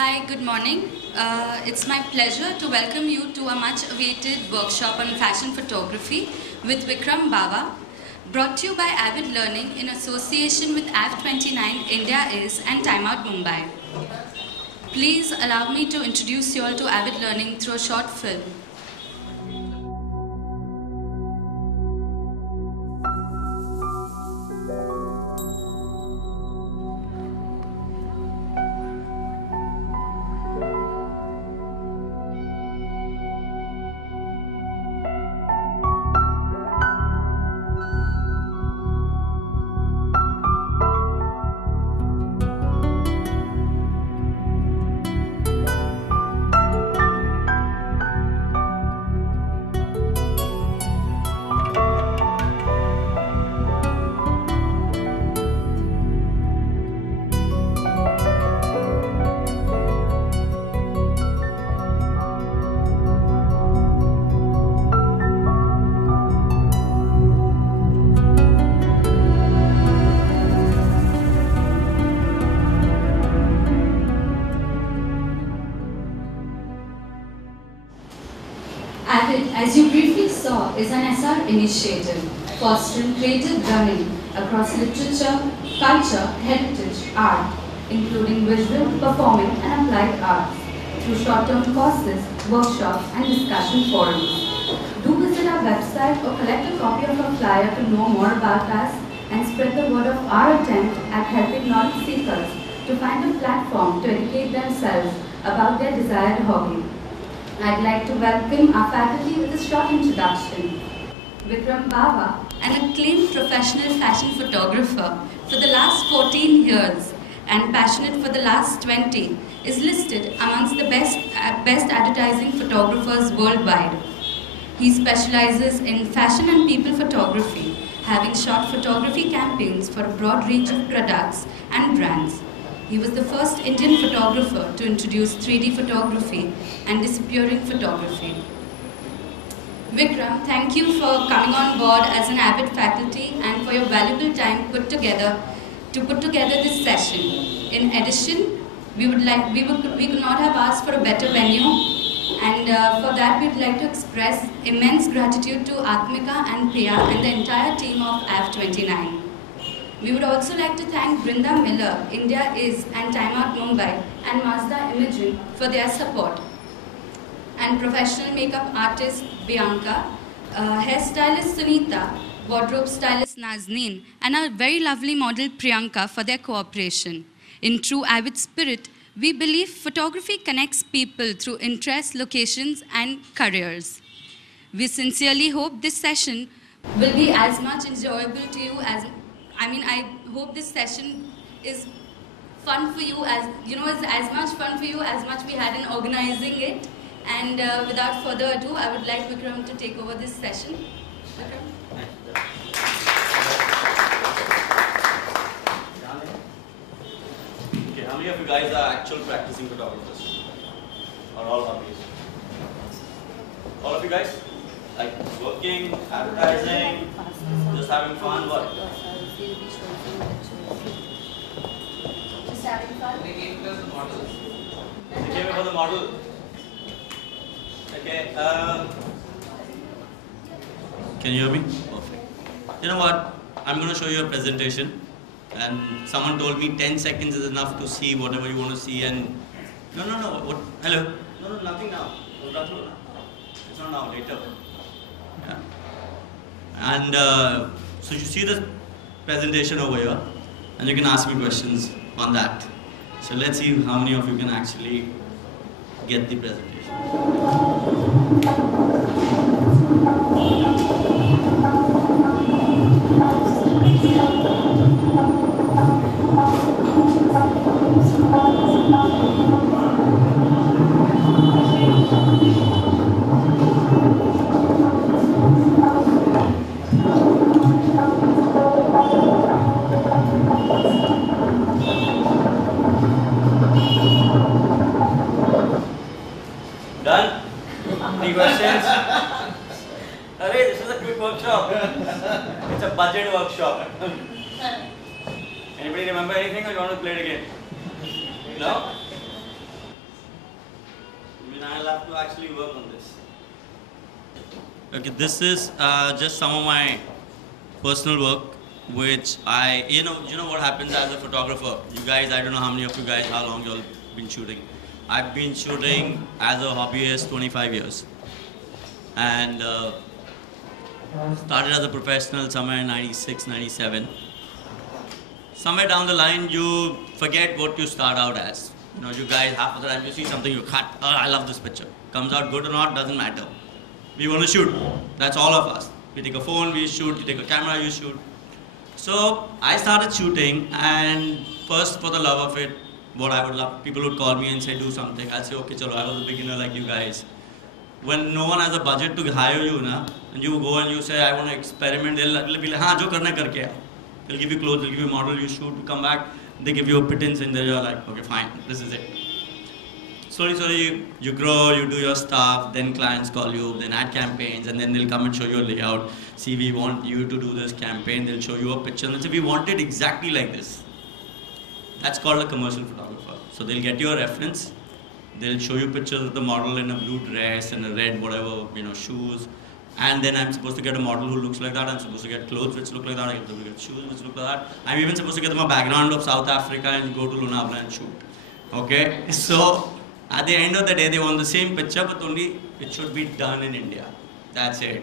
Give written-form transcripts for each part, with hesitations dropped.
Hi, good morning. It's my pleasure to welcome you to a much-awaited workshop on fashion photography with Vikram Bawa, brought to you by Avid Learning in association with AV29 India Is and Time Out Mumbai. Please allow me to introduce you all to Avid Learning through a short film. Avid, as you briefly saw, is an SR initiative fostering creative learning across literature, culture, heritage, art, including visual, performing and applied arts, through short-term courses, workshops and discussion forums. Do visit our website or collect a copy of our flyer to know more about us and spread the word of our attempt at helping knowledge seekers to find a platform to educate themselves about their desired hobby. I'd like to welcome our faculty with a short introduction. Vikram Bawa, an acclaimed professional fashion photographer for the last 14 years and passionate for the last 20, is listed amongst the best advertising photographers worldwide. He specializes in fashion and people photography, having shot photography campaigns for a broad range of products and brands. He was the first Indian photographer to introduce 3D photography and disappearing photography. Vikram, thank you for coming on board as an Avid faculty and for your valuable time to put together this session. In addition, we could not have asked for a better venue, and for that we'd like to express immense gratitude to Atmika and Priya and the entire team of AV29. We would also like to thank Brinda Miller, India Is and Time Out Mumbai and Mazda Imaging for their support. And professional makeup artist Bianca, hairstylist Sunita, wardrobe stylist Nazneen and our very lovely model Priyanka for their cooperation. In true Avid spirit, we believe photography connects people through interests, locations and careers. We sincerely hope this session will be as much enjoyable to you as I hope this session is fun for you is as much fun for you as much we had in organizing it. And without further ado, I would like Vikram to take over this session. Vikram. Okay, how many of you guys are actual practicing photographers? Or all hobbies? All of you guys? Like working, advertising, just having fun, what? Just having fun? They gave us the model. They came for the model. Okay, can you hear me? Perfect. You know what? I'm going to show you a presentation. And someone told me 10 seconds is enough to see whatever you want to see. And no. What? Hello? No, nothing now. It's not now, later. Yeah. And so you see the presentation over here, and you can ask me questions on that. So let's see how many of you can actually get the presentation. Done? Any questions? Arey, this is a quick workshop. It's a budget workshop. Anybody remember anything or you want to play it again? No? I'll have to actually work on this. Okay, this is just some of my personal work, which you know what happens as a photographer. You guys, I don't know how many of you guys, how long you've been shooting. I've been shooting as a hobbyist 25 years. And started as a professional somewhere in 96, 97. Somewhere down the line, you forget what you start out as. You know, you guys, half of the time you see something, you cut, oh, I love this picture. Comes out good or not, doesn't matter. We want to shoot. That's all of us. We take a phone, we shoot. You take a camera, you shoot. So I started shooting, and first for the love of it, what I would love, people would call me and say, do something. I'd say, okay, chalo, I was a beginner like you guys. When no one has a budget to hire you, and you go and you say, I want to experiment, they'll be like, हाँ, जो करना करके आओ. They'll give you clothes, they'll give you a model, you shoot, you come back, they give you a pittance, and then you're like, okay, fine, this is it. Slowly, you grow, you do your stuff, then clients call you, then ad campaigns, and then they'll come and show you a layout. See, we want you to do this campaign, they'll show you a picture, and they'll say, we want it exactly like this. That's called a commercial photographer. So they'll get you a reference, they'll show you pictures of the model in a blue dress and a red whatever, shoes, and then I'm supposed to get a model who looks like that, I'm supposed to get clothes which look like that, I'm supposed to get shoes which look like that. I'm even supposed to get them a background of South Africa and go to Lonavala and shoot. Okay? So, at the end of the day, they want the same picture, but only it should be done in India. That's it,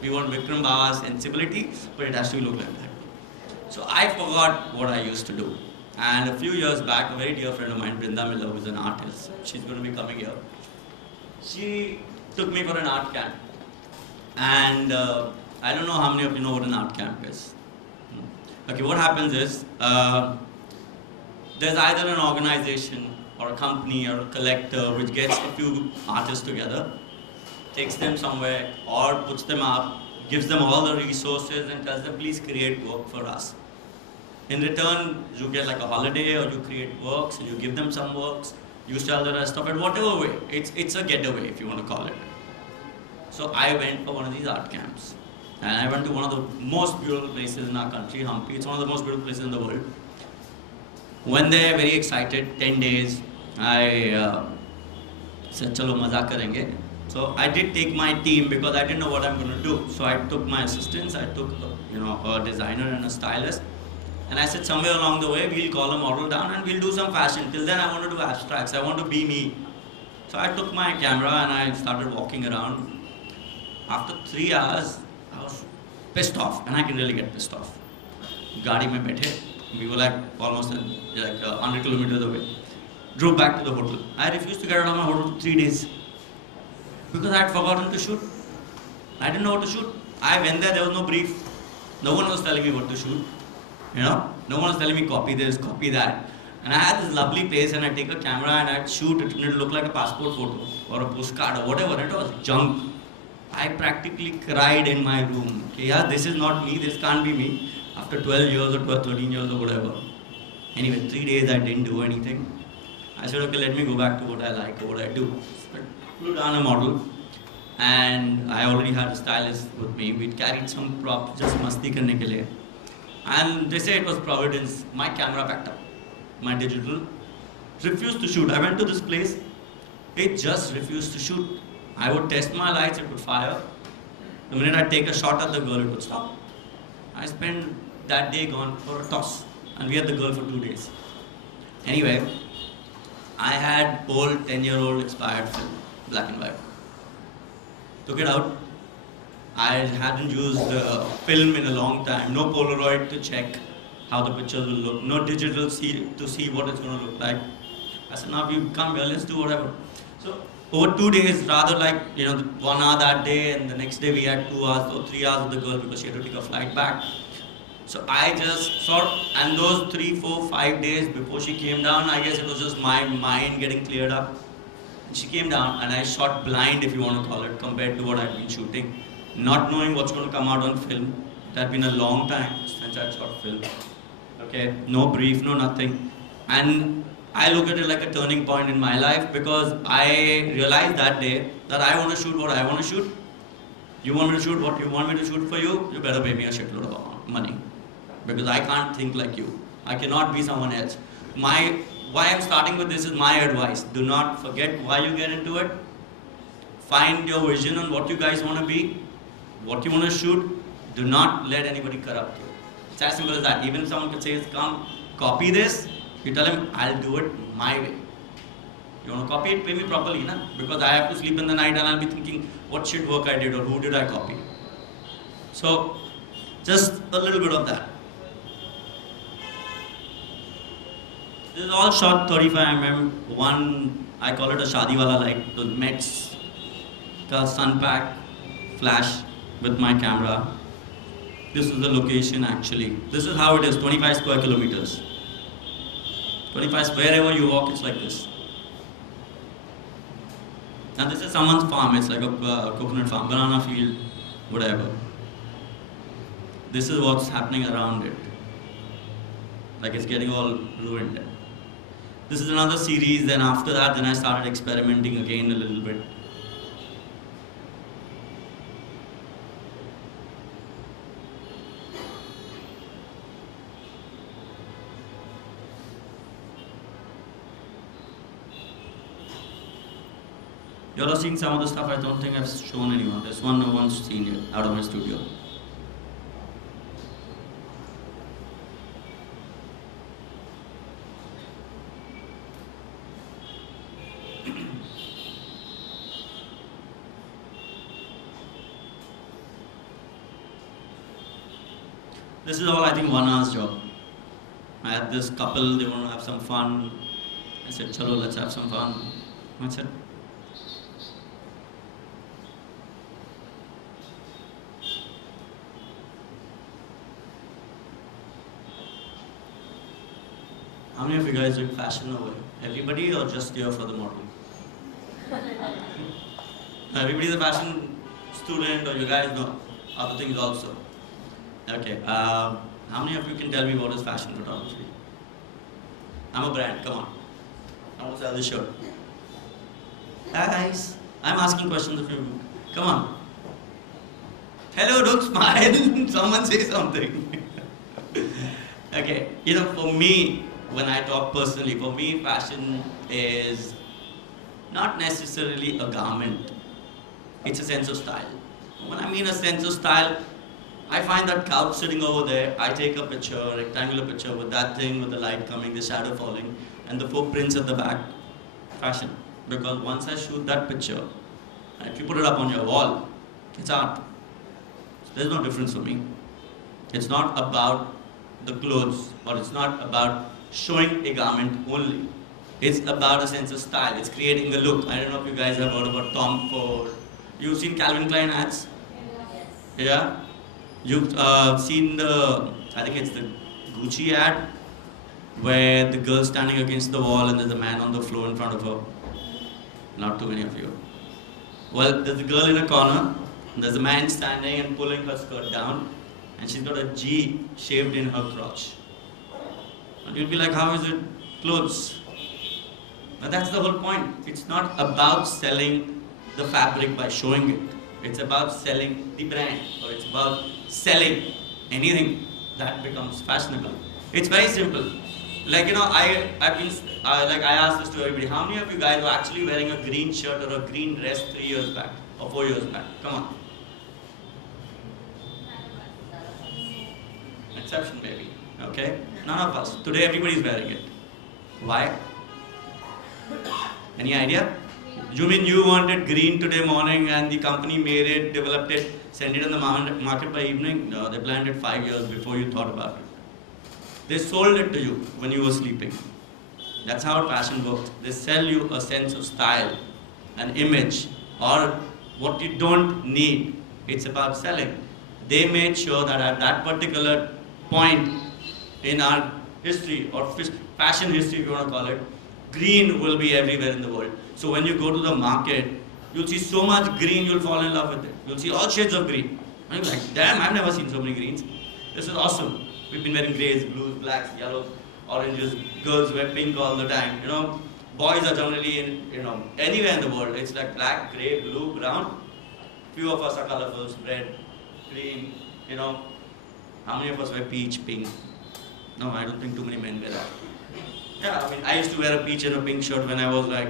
We want Vikram Bawa sensibility, but it has to look like that. So I forgot what I used to do. And a few years back, a very dear friend of mine, Brinda Miller, who is an artist, she's going to be coming here. She took me for an art camp. And I don't know how many of you know what an art camp is. Okay, what happens is, there's either an organization or a company or a collector which gets a few artists together, takes them somewhere or puts them up, gives them all the resources and tells them, please create work for us. In return, you get like a holiday or you create works and you give them some works, you sell the rest of it, whatever way. It's a getaway if you want to call it. So I went for one of these art camps. And I went to one of the most beautiful places in our country, Hampi. It's one of the most beautiful places in the world. Went there, very excited, 10 days. I said, chalo, maza karenge. So I did take my team because I didn't know what I'm going to do. So I took my assistants, I took a designer and a stylist. And I said, somewhere along the way, we'll call a model down and we'll do some fashion. Till then, I want to do abstracts. I want to be me. So I took my camera and I started walking around. After 3 hours, I was pissed off. And I can really get pissed off. Gaadi mein baithe. We were like almost 100 kilometers away. Drove back to the hotel. I refused to get out of my hotel for 3 days. Because I had forgotten to shoot. I didn't know what to shoot. I went there was no brief. No one was telling me what to shoot. No one was telling me copy this, copy that. And I had this lovely place and I'd take a camera and I'd shoot it and it'd look like a passport photo or a postcard or whatever. It was junk. I practically cried in my room. Okay, yeah, this is not me, this can't be me. After 12 years or 12, 13 years or whatever. Anyway, 3 days I didn't do anything. I said, okay, let me go back to what I like or what I do. So I flew down a model and I already had a stylist with me. We'd carried some props, just masti karne ke liye. And they say it was Providence. My camera packed up. My digital refused to shoot. I went to this place. It just refused to shoot. I would test my lights, it would fire. The minute I'd take a shot at the girl, it would stop. I spent that day gone for a toss. And we had the girl for 2 days. Anyway, I had old 10-year-old expired film, black and white. Took it out. I hadn't used film in a long time. No Polaroid to check how the pictures will look. No digital to see what it's going to look like. I said, now we've come here, let's do whatever. So over 2 days, rather like 1 hour that day, and the next day we had 2 hours or 3 hours with the girl because she had to take a flight back. So I just and those 3, 4, 5 days before she came down, I guess it was just my mind getting cleared up. And she came down and I shot blind, if you want to call it, compared to what I'd been shooting. Not knowing what's going to come out on film. It had been a long time since I'd shot film. Okay, no brief, no nothing. And I look at it like a turning point in my life because I realized that day that I want to shoot what I want to shoot. You want me to shoot what you want me to shoot for you? You better pay me a shitload of money. Because I can't think like you. I cannot be someone else. Why I'm starting with this is my advice. Do not forget why you get into it. Find your vision on what you guys want to be, what you want to shoot. Do not let anybody corrupt you. It's as simple as that. Even if someone could say, come, copy this, you tell him, I'll do it my way. You want to copy it, pay me properly, na? Because I have to sleep in the night and I'll be thinking, what shit work I did or who did I copy? So, just a little bit of that. This is all shot 35mm. One, I call it a shadi wala light, the Mets, the sun pack, flash with my camera. This is the location actually. This is how it is, 25 square kilometers. 25, wherever you walk, it's like this. Now this is someone's farm, it's like a coconut farm, banana field, whatever. This is what's happening around it. Like it's getting all ruined. This is another series, then after that, then I started experimenting again a little bit. You all have seen some of the stuff I don't think I've shown anyone. This one no one's seen yet out of my studio. This is all I think 1 hour's job. I had this couple, they want to have some fun. I said, chalo, let's have some fun. That's it. How many of you guys doing fashion over here? Everybody or just here for the modeling? Everybody's a fashion student or you guys know other things also? Okay, how many of you can tell me what is fashion photography? I'm a brand, come on. I want to sell this shirt. Guys, I'm asking questions of you. Come on. Hello, don't smile. Someone say something. Okay, you know, for me, when I talk personally, for me, fashion is not necessarily a garment. It's a sense of style. When I mean a sense of style, I find that couch sitting over there, I take a picture, a rectangular picture with that thing, with the light coming, the shadow falling, and the footprints at the back. Fashion. Because once I shoot that picture, and if you put it up on your wall, it's art. So there's no difference for me. It's not about the clothes, or it's not about showing a garment only. It's about a sense of style. It's creating a look. I don't know if you guys have heard about Tom Ford. You've seen Calvin Klein ads? Yes. Yeah? You've seen the, I think it's the Gucci ad, where the girl's standing against the wall and there's a man on the floor in front of her. Not too many of you. Well, there's a girl in a corner, and there's a man standing and pulling her skirt down, and she's got a G shaved in her crotch. And you'll be like, how is it clothes? But that's the whole point. It's not about selling the fabric by showing it. It's about selling the brand, or it's about selling anything that becomes fashionable. It's very simple. Like, you know, I asked this to everybody. How many of you guys were actually wearing a green shirt or a green dress 3 years back or 4 years back? Come on. Exception maybe. Okay? None of us. Today everybody is wearing it. Why? Any idea? You mean you wanted green today morning and the company made it, developed it, sent it in the market by evening? No, they planned it 5 years before you thought about it. They sold it to you when you were sleeping. That's how fashion works. They sell you a sense of style, an image, or what you don't need. It's about selling. They made sure that at that particular point in our history, or fashion history if you want to call it, green will be everywhere in the world. So when you go to the market, you'll see so much green, you'll fall in love with it. You'll see all shades of green. And you're like, damn, I've never seen so many greens. This is awesome. We've been wearing grays, blues, blacks, yellows, oranges. Girls wear pink all the time. You know, boys are generally in, you know, anywhere in the world. It's like black, grey, blue, brown. Few of us are colorful, red, green, you know. How many of us wear peach, pink? No, I don't think too many men wear that. Yeah, I mean, I used to wear a peach and a pink shirt when I was like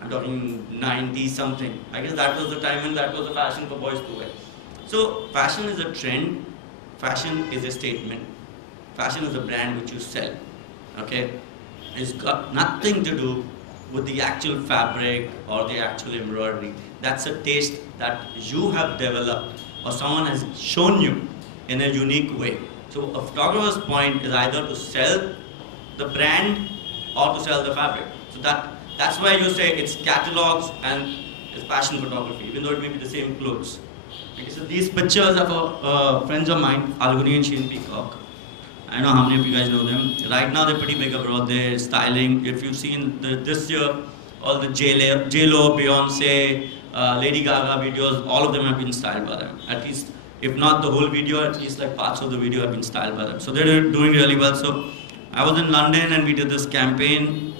I'm talking 90 something. I guess that was the time when that was the fashion for boys to wear. So fashion is a trend, fashion is a statement, fashion is a brand which you sell. Okay? It's got nothing to do with the actual fabric or the actual embroidery. That's a taste that you have developed or someone has shown you in a unique way. So a photographer's point is either to sell the brand or to sell the fabric. So that's why you say it's catalogs and it's fashion photography, even though it may be the same clothes. Okay, so these pictures are for friends of mine, Falguni and Sheen Peacock. I know how many of you guys know them. Right now they're pretty big abroad. They're styling. If you've seen this year, all the J-Lo, Beyonce, Lady Gaga videos, all of them have been styled by them. At least, if not the whole video, at least like parts of the video have been styled by them. So they're doing really well. So I was in London and we did this campaign.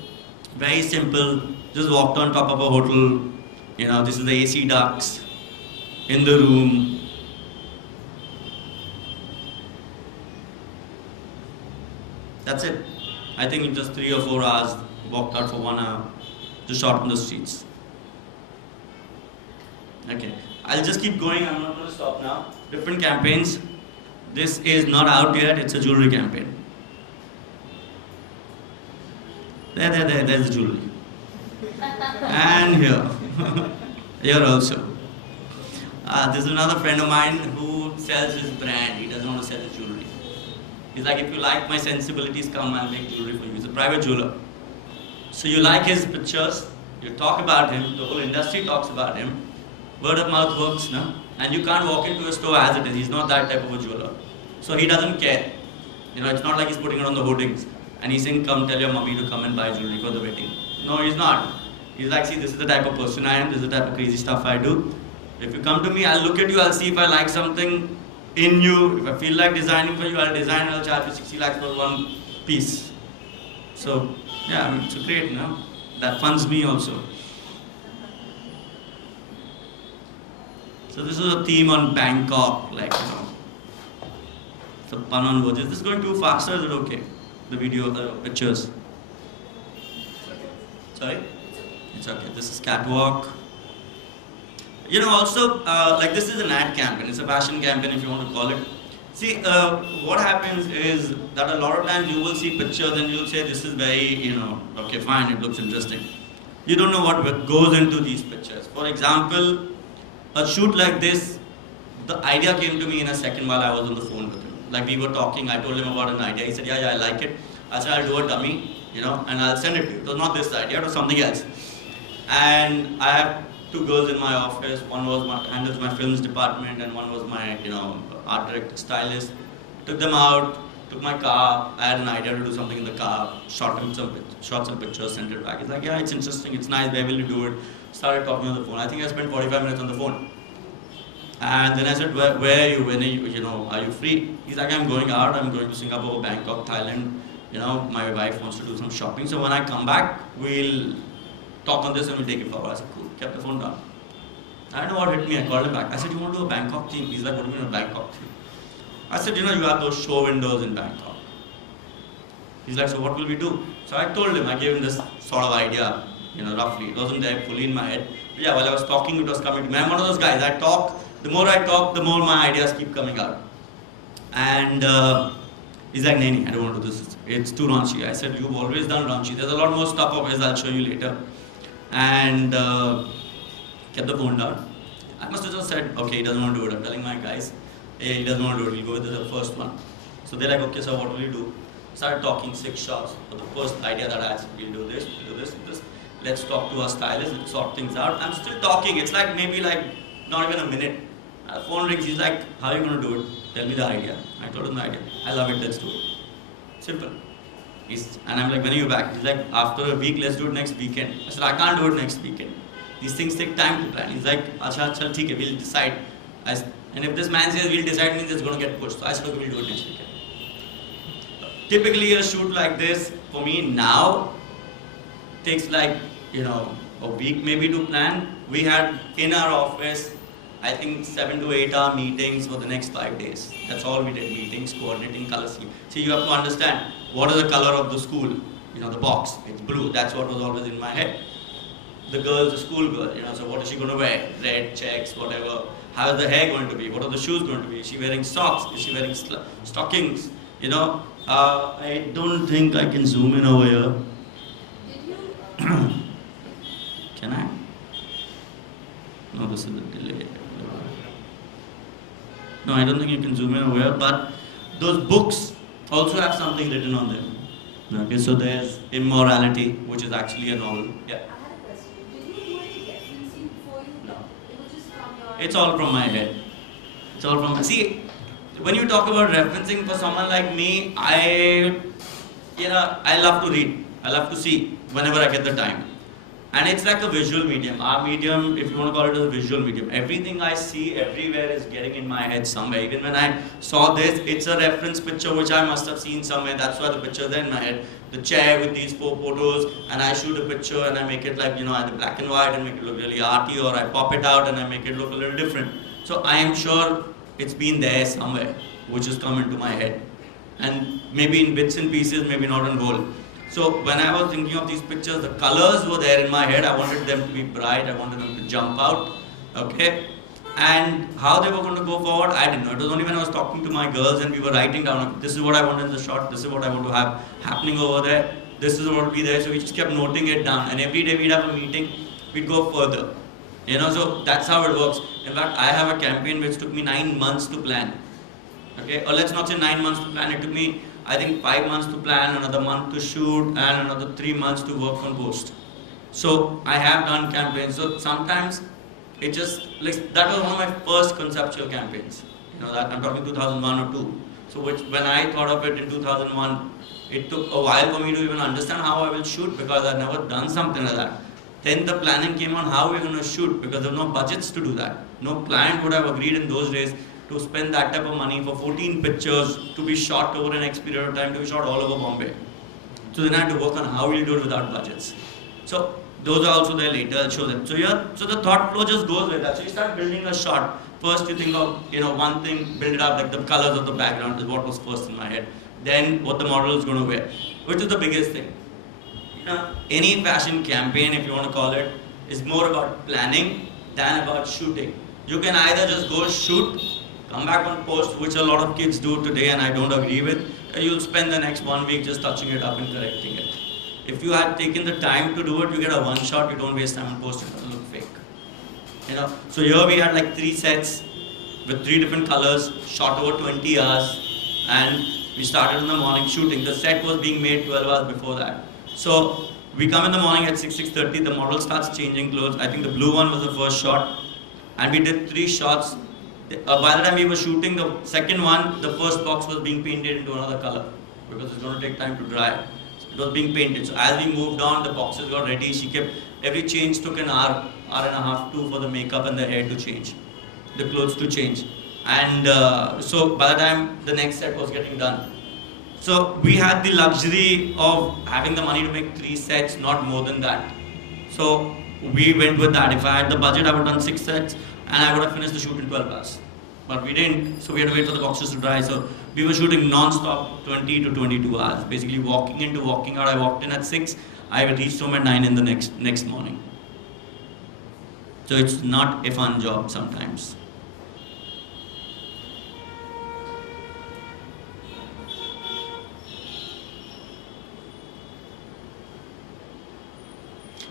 Very simple. Just walked on top of a hotel. You know, this is the AC ducts in the room. That's it. I think in just 3 or 4 hours, walked out for 1 hour, just shot on the streets. Okay, I'll just keep going. I'm not going to stop now. Different campaigns. This is not out yet. It's a jewelry campaign. There's the jewelry. And here. Here also. This is another friend of mine who sells his brand. He doesn't want to sell his jewelry. He's like, if you like my sensibilities, come, I'll make jewelry for you. He's a private jeweler. So you like his pictures, you talk about him, the whole industry talks about him. Word of mouth works, no? And you can't walk into a store as it is. He's not that type of a jeweler. So he doesn't care. You know, it's not like he's putting it on the hoardings. And he's saying, come tell your mommy to come and buy jewelry for the wedding. No, he's not. He's like, see, this is the type of person I am, this is the type of crazy stuff I do. If you come to me, I'll look at you, I'll see if I like something in you. If I feel like designing for you, I'll design and I'll charge you 60 lakhs for one piece. So, yeah, I mean, it's great, you know. That funds me also. So this is a theme on Bangkok, like, you know. It's a pun on words. Is this going too fast or is it okay? The video, the pictures. Sorry? It's okay. This is catwalk. You know, also, like this is an ad campaign. It's a fashion campaign, if you want to call it. See, what happens is that a lot of times you will see pictures and you'll say, this is very, you know, okay, fine, it looks interesting. You don't know what goes into these pictures. For example, a shoot like this, the idea came to me in a second while I was on the phone with him. Like we were talking, I told him about an idea. He said, yeah, I like it. I said, I'll do a dummy, you know, and I'll send it to you. It was not this idea, it was something else. And I have 2 girls in my office. One was handles my films department, and one was my, you know, art director, stylist. Took them out, took my car. I had an idea to do something in the car. Shot some pictures, sent it back. He's like, yeah, it's interesting, it's nice. Where will you do it? Started talking on the phone. I think I spent 45 minutes on the phone. And then I said, where are you? When are you? You know, are you free? He's like, I'm going out. I'm going to Singapore, Bangkok, Thailand. You know, my wife wants to do some shopping. So when I come back, we'll talk on this and we'll take it forward. I said, cool. Kept the phone down. I don't know what hit me. I called him back. I said, you want to do a Bangkok theme? He's like, what do you mean a Bangkok theme? I said, you know, you have those show windows in Bangkok. He's like, so what will we do? So I told him, I gave him this sort of idea, you know, roughly. It wasn't there fully in my head. But yeah, while I was talking, it was coming to me. I'm one of those guys. I talk, the more I talk, the more my ideas keep coming out. And he's like, Nani, I don't want to do this. It's too raunchy. I said, you've always done raunchy. There's a lot more stuff of his, I'll show you later. And kept the phone down. I must have just said, okay, he doesn't want to do it. I'm telling my guys, hey, he doesn't want to do it. We'll go with the first one. So they're like, okay, so what will you do? Started talking 6 shots. For the first idea that I had, we'll do this, we'll do this, we'll do this. Let's talk to our stylist, let's sort things out. I'm still talking. It's like maybe like not even a minute. The phone rings. He's like, how are you going to do it? Tell me the idea. I told him the idea. I love it. Let's do it. Simple. And I'm like, when are you back? He's like, after a week, let's do it next weekend. I said, I can't do it next weekend. These things take time to plan. He's like, acha, chal, theek hai, we'll decide. And if this man says we'll decide, means it's going to get pushed. So I said, okay, we'll do it next weekend. Typically, a shoot like this, for me now, takes like, you know, a week maybe to plan. We had in our office, I think 7 to 8 hour meetings for the next 5 days. That's all we did, meetings, coordinating color scheme. See, you have to understand, what is the color of the school? You know, the box, it's blue. That's what was always in my head. the girl, the school girl, so what is she going to wear? Red, checks, whatever. How is the hair going to be? What are the shoes going to be? Is she wearing socks? Is she wearing stockings? I don't think I can zoom in over here. Did you? Can I? No, this is the delay. No, I don't think you can zoom in over here, but those books also have something written on them. Okay, so there's Immorality, which is actually a novel. Yeah. I had a question. Did you do any referencing before you? No. It was just from your. It's all from my head. It's all from my. See, when you talk about referencing for someone like me, I love to read. I love to see whenever I get the time. And it's like a visual medium. Our medium, if you want to call it a visual medium, everything I see everywhere is getting in my head somewhere. Even when I saw this, it's a reference picture which I must have seen somewhere. That's why the picture is in my head. The chair with these 4 photos, and I shoot a picture and I make it like, either black and white and make it look really arty, or I pop it out and I make it look a little different. So I am sure it's been there somewhere, which has come into my head. And maybe in bits and pieces, maybe not in whole. So when I was thinking of these pictures, the colors were there in my head. I wanted them to be bright. I wanted them to jump out. Okay. And how they were going to go forward, I didn't know. It was only when I was talking to my girls and we were writing down, okay, this is what I want in the shot. This is what I want to have happening over there. This is what will be there. So we just kept noting it down. And every day we'd have a meeting. We'd go further. So that's how it works. In fact, I have a campaign which took me 9 months to plan. Okay. Or let's not say 9 months to plan. It took me, I think, 5 months to plan, another month to shoot, and another 3 months to work on post. So I have done campaigns. So sometimes it just, like, that was one of my first conceptual campaigns. That I'm talking 2001 or 2. So when I thought of it in 2001, it took a while for me to even understand how I will shoot, because I've never done something like that. Then the planning came on how we're going to shoot, because there were no budgets to do that. No client would have agreed in those days to spend that type of money for 14 pictures to be shot over an X period of time, to be shot all over Bombay. So then I had to work on how we'll do it without budgets. So those are also there later, I'll show them. So the thought flow just goes with that. So you start building a shot. First you think of, one thing, build it up, like the colors of the background is what was first in my head. Then what the model is going to wear, which is the biggest thing. Any fashion campaign, if you want to call it, is more about planning than about shooting. You can either just go shoot, come back on post, which a lot of kids do today and I don't agree with. You'll spend the next 1 week just touching it up and correcting it. If you had taken the time to do it, you get a one shot, you don't waste time on post, it doesn't look fake. So here we had like 3 sets with 3 different colors, shot over 20 hours, and we started in the morning shooting. The set was being made 12 hours before that. So we come in the morning at 6:30, the model starts changing clothes. I think the blue one was the first shot, and we did 3 shots. By the time we were shooting the second one, the first box was being painted into another color, because it's going to take time to dry. So it was being painted. So as we moved on, the boxes got ready. Every change took an hour and a half, 2 for the makeup and the hair to change, the clothes to change. And so by the time the next set was getting done. So we had the luxury of having the money to make 3 sets, not more than that. So we went with that. If I had the budget, I would have done 6 sets. And I would have finished the shoot in 12 hours. But we didn't, so we had to wait for the boxes to dry. So we were shooting non-stop 20 to 22 hours. Basically walking in to walking out. I walked in at 6, I reached home at 9 in the next morning. So it's not a fun job sometimes.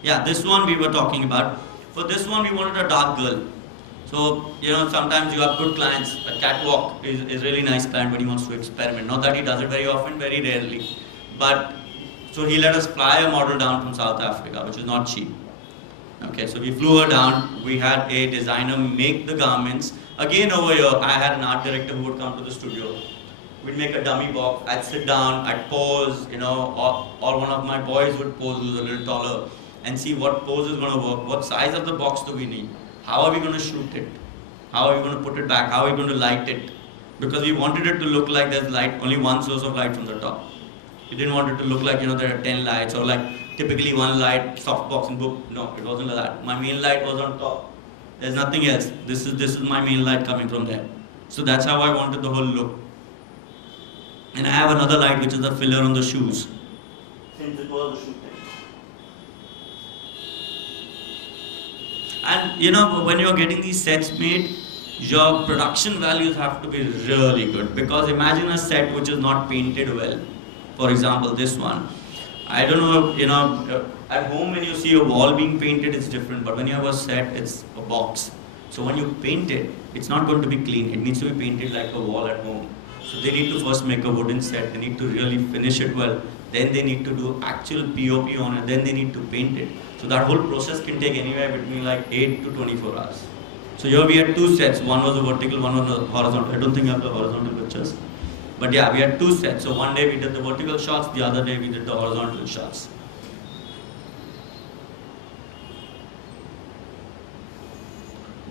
Yeah, this one we were talking about. For this one we wanted a dark girl. So, sometimes you have good clients. A catwalk is really nice client, but he wants to experiment. Not that he does it very often, very rarely. But, so he let us fly a model down from South Africa, which is not cheap. Okay, so we flew her down. We had a designer make the garments. Again over here, I had an art director who would come to the studio. We'd make a dummy box. I'd sit down, I'd pose, or one of my boys would pose who's a little taller, and see what pose is going to work. What size of the box do we need? How are we going to shoot it? How are we going to put it back? How are we going to light it? Because we wanted it to look like there's light, only one source of light from the top. We didn't want it to look like, there are 10 lights, or like typically one light, softbox and book. No, it wasn't like that. My main light was on top. There's nothing else. This is my main light coming from there. So that's how I wanted the whole look. And I have another light which is the filler on the shoes. Since it was the shoot time. And you know, when you're getting these sets made, your production values have to be really good, because imagine a set which is not painted well. For example, this one. I don't know, you know, at home when you see a wall being painted, it's different, but when you have a set, it's a box. So when you paint it, it's not going to be clean. It needs to be painted like a wall at home. So they need to first make a wooden set, they need to really finish it well, then they need to do actual POP on it, then they need to paint it. So that whole process can take anywhere between like 8 to 24 hours. So here we had two sets, one was a vertical, one was a horizontal. I don't think I have the horizontal pictures. But yeah, we had two sets. So one day we did the vertical shots, the other day we did the horizontal shots.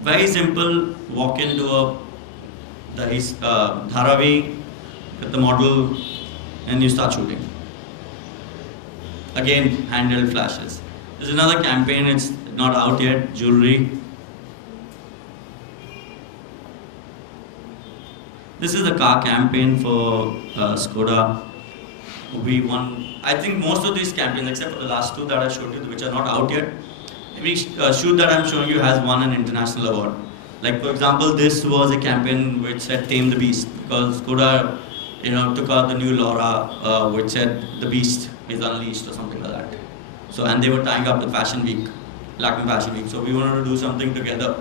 Very simple, walk into the Dharavi, get the model, and you start shooting. Again, handheld flashes. There's another campaign, it's not out yet, jewelry. This is the car campaign for Skoda. We won, I think most of these campaigns, except for the last two that I showed you, which are not out yet, every shoot that I'm showing you has won an international award. Like for example, this was a campaign which said Tame the Beast, because Skoda, you know, took out the new Laura, which said the Beast is unleashed or something like that. So, and they were tying up the Fashion Week, Latin Fashion Week. So we wanted to do something together.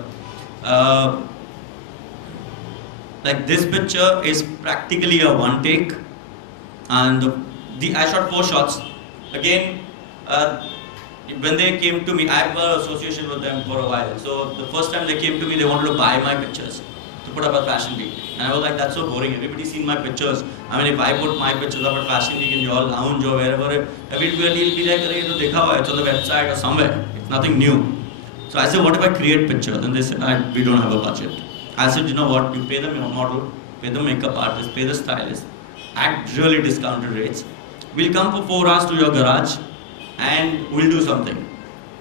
Like this picture is practically a one take, and I shot 4 shots. Again, when they came to me, I have an association with them for a while. So the first time they came to me, they wanted to buy my pictures to put up at Fashion Week. And I was like, that's so boring. Everybody's seen my pictures. I mean, if I put my pictures up at Fashion Week in your lounge or wherever, everybody will be like, it's on the website or somewhere. It's nothing new. So I said, what if I create pictures? And they said, we don't have a budget. I said, you know what, you pay the model, pay the makeup artist, pay the stylist, at really discounted rates. We'll come for 4 hours to your garage and we'll do something.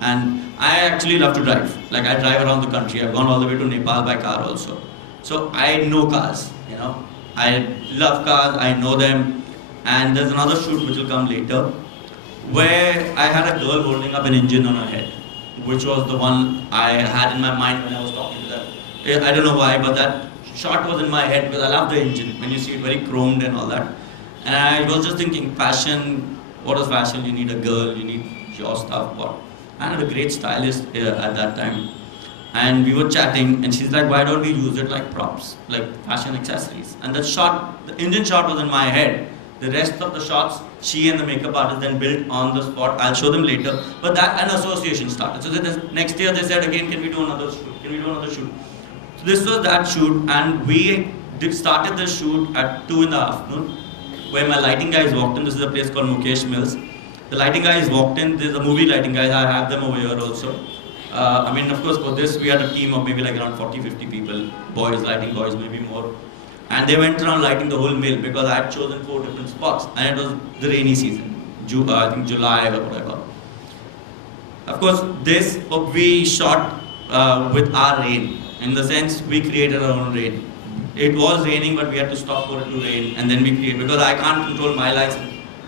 And I actually love to drive. Like I drive around the country. I've gone all the way to Nepal by car also. So I know cars, you know. I love cars, I know them. And there's another shoot which will come later, where I had a girl holding up an engine on her head, which was the one I had in my mind when I was talking to them. I don't know why, but that shot was in my head because I love the engine. When you see it very chromed and all that. And I was just thinking, fashion, what is fashion? You need a girl, you need your stuff. What? I had a great stylist at that time. And we were chatting and she's like, why don't we use it like props, like fashion accessories? And the shot, the engine shot was in my head. The rest of the shots, she and the makeup artist then built on the spot. I'll show them later. But that an association started. So next year they said again, can we do another shoot? Can we do another shoot? So this was that shoot, and we started the shoot at 2 in the afternoon, where my lighting guys walked in. This is a place called Mukesh Mills. The lighting guys walked in. There's a movie lighting guys. I have them over here also. I mean, of course, for this we had a team of maybe like around 40-50 people, boys, lighting boys, maybe more. And they went around lighting the whole mill because I had chosen 4 different spots, and it was the rainy season, I think July or whatever. Of course, this we shot with our rain. In the sense, we created our own rain. It was raining, but we had to stop for it to rain, and then we create, because I can't control my lights.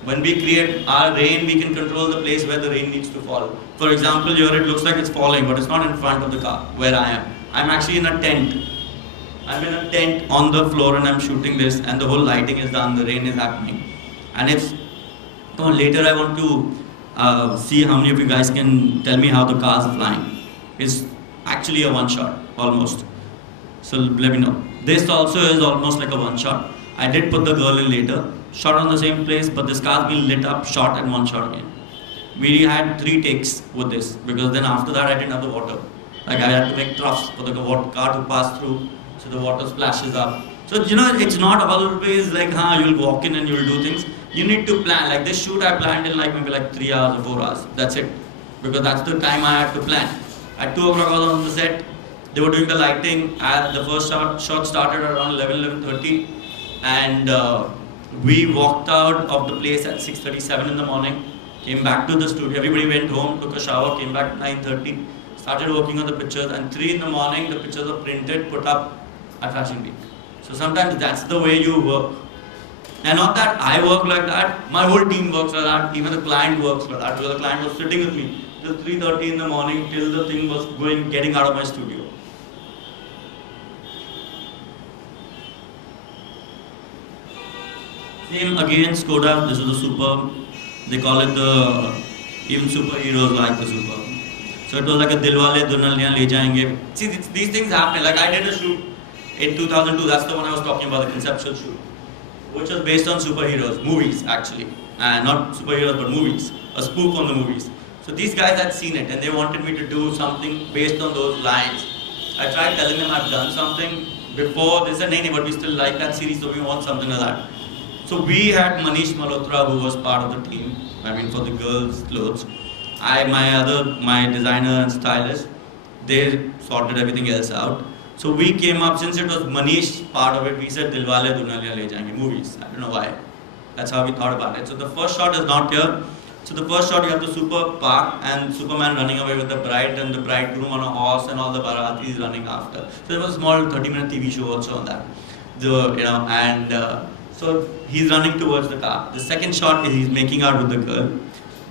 When we create our rain, we can control the place where the rain needs to fall. For example, here it looks like it's falling, but it's not in front of the car, where I am. I'm actually in a tent. I'm in a tent on the floor and I'm shooting this, and the whole lighting is done, the rain is happening. And it's, come on, later I want to see how many of you guys can tell me how the cars are flying. It's actually a one shot, almost. So let me know. This also is almost like a one shot. I did put the girl in later, shot on the same place, but this car's been lit up, shot and one shot again. We had 3 takes with this, because then after that I didn't have the water. Like I had to make troughs for the car to pass through, so the water splashes up. So you know, it's not always like, you'll walk in and you'll do things. You need to plan. Like this shoot I planned in like maybe like 3 hours or 4 hours. That's it. Because that's the time I had to plan. At 2 o'clock I was on the set. They were doing the lighting. The first shot started around 11:30, and we walked out of the place at 6:37 in the morning. Came back to the studio. Everybody went home, took a shower, came back at 9:30, started working on the pictures, and 3 in the morning the pictures were printed, put up at Fashion Week. So sometimes that's the way you work. And not that I work like that, my whole team works like that, even the client works like that, because the client was sitting with me till 3:30 in the morning till the thing was getting out of my studio. Same again, Skoda, this is the Superb. They call it the, even superheroes like the Superb. So it was like a Dilwale Dunalniya Le Jayenge. See, these things happen. Like I did a shoot in 2002, that's the one I was talking about, the conceptual shoot, which was based on superheroes, movies actually. Not superheroes, but movies. A spoof on the movies. So these guys had seen it and they wanted me to do something based on those lines. I tried telling them I've done something before. They said, "Nahi, but we still like that series, so we want something like that." So we had Manish Malhotra, who was part of the team, I mean for the girls' clothes. My designer and stylist, they sorted everything else out. So we came up, since it was Manish part of it, we said Dilwale Dunalniya Le Jayenge, movies. I don't know why. That's how we thought about it. So the first shot is not here. So the first shot you have the super park and Superman running away with the bride and the bridegroom on a horse and all the Baratis running after. So there was a small 30-minute TV show also on that. So he's running towards the car. The second shot is he's making out with the girl.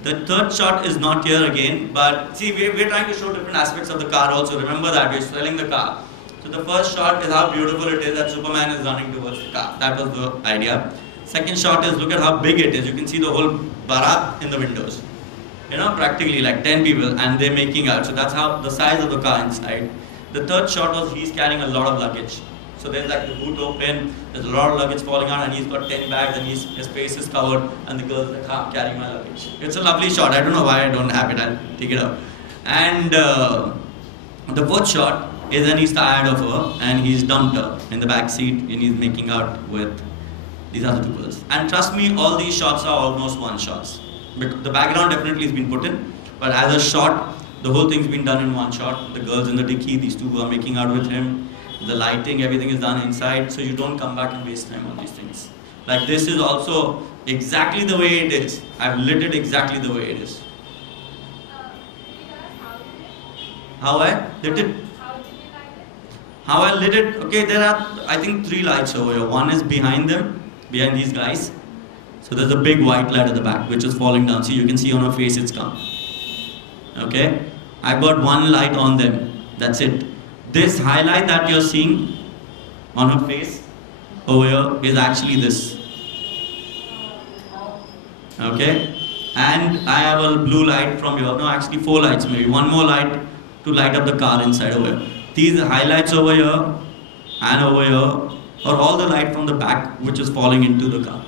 The third shot is not here again, but see, we're trying to show different aspects of the car also. Remember that, we're selling the car. So the first shot is how beautiful it is that Superman is running towards the car. That was the idea. Second shot is, look at how big it is. You can see the whole Bharat in the windows. Practically like 10 people and they're making out. So that's how the size of the car inside. The third shot was he's carrying a lot of luggage. So there's like the boot open, there's a lot of luggage falling out and he's got 10 bags and his face is covered and the girl's in the car carrying my luggage. It's a lovely shot. I don't know why I don't have it. I'll take it out. And the fourth shot is then he's tired of her and he's dumped her in the back seat and he's making out with these other two girls. And trust me, all these shots are almost one shots. The background definitely has been put in, but as a shot, the whole thing's been done in one shot. The girls in the dicky, these two are making out with him. The lighting, everything is done inside, so you don't come back and waste time on these things. Like this is also exactly the way it is. I've lit it exactly the way it is. How I lit it? How I lit it? Okay, there are, I think, 3 lights over here. One is behind them, behind these guys. So there's a big white light at the back, which is falling down. See, you can see on her face it's come. Okay? I've got 1 light on them. That's it. This highlight that you're seeing on her face over here is actually this. Okay? And I have a blue light from here. No, actually 4 lights maybe. 1 more light to light up the car inside over here. These highlights over here and over here are all the light from the back which is falling into the car.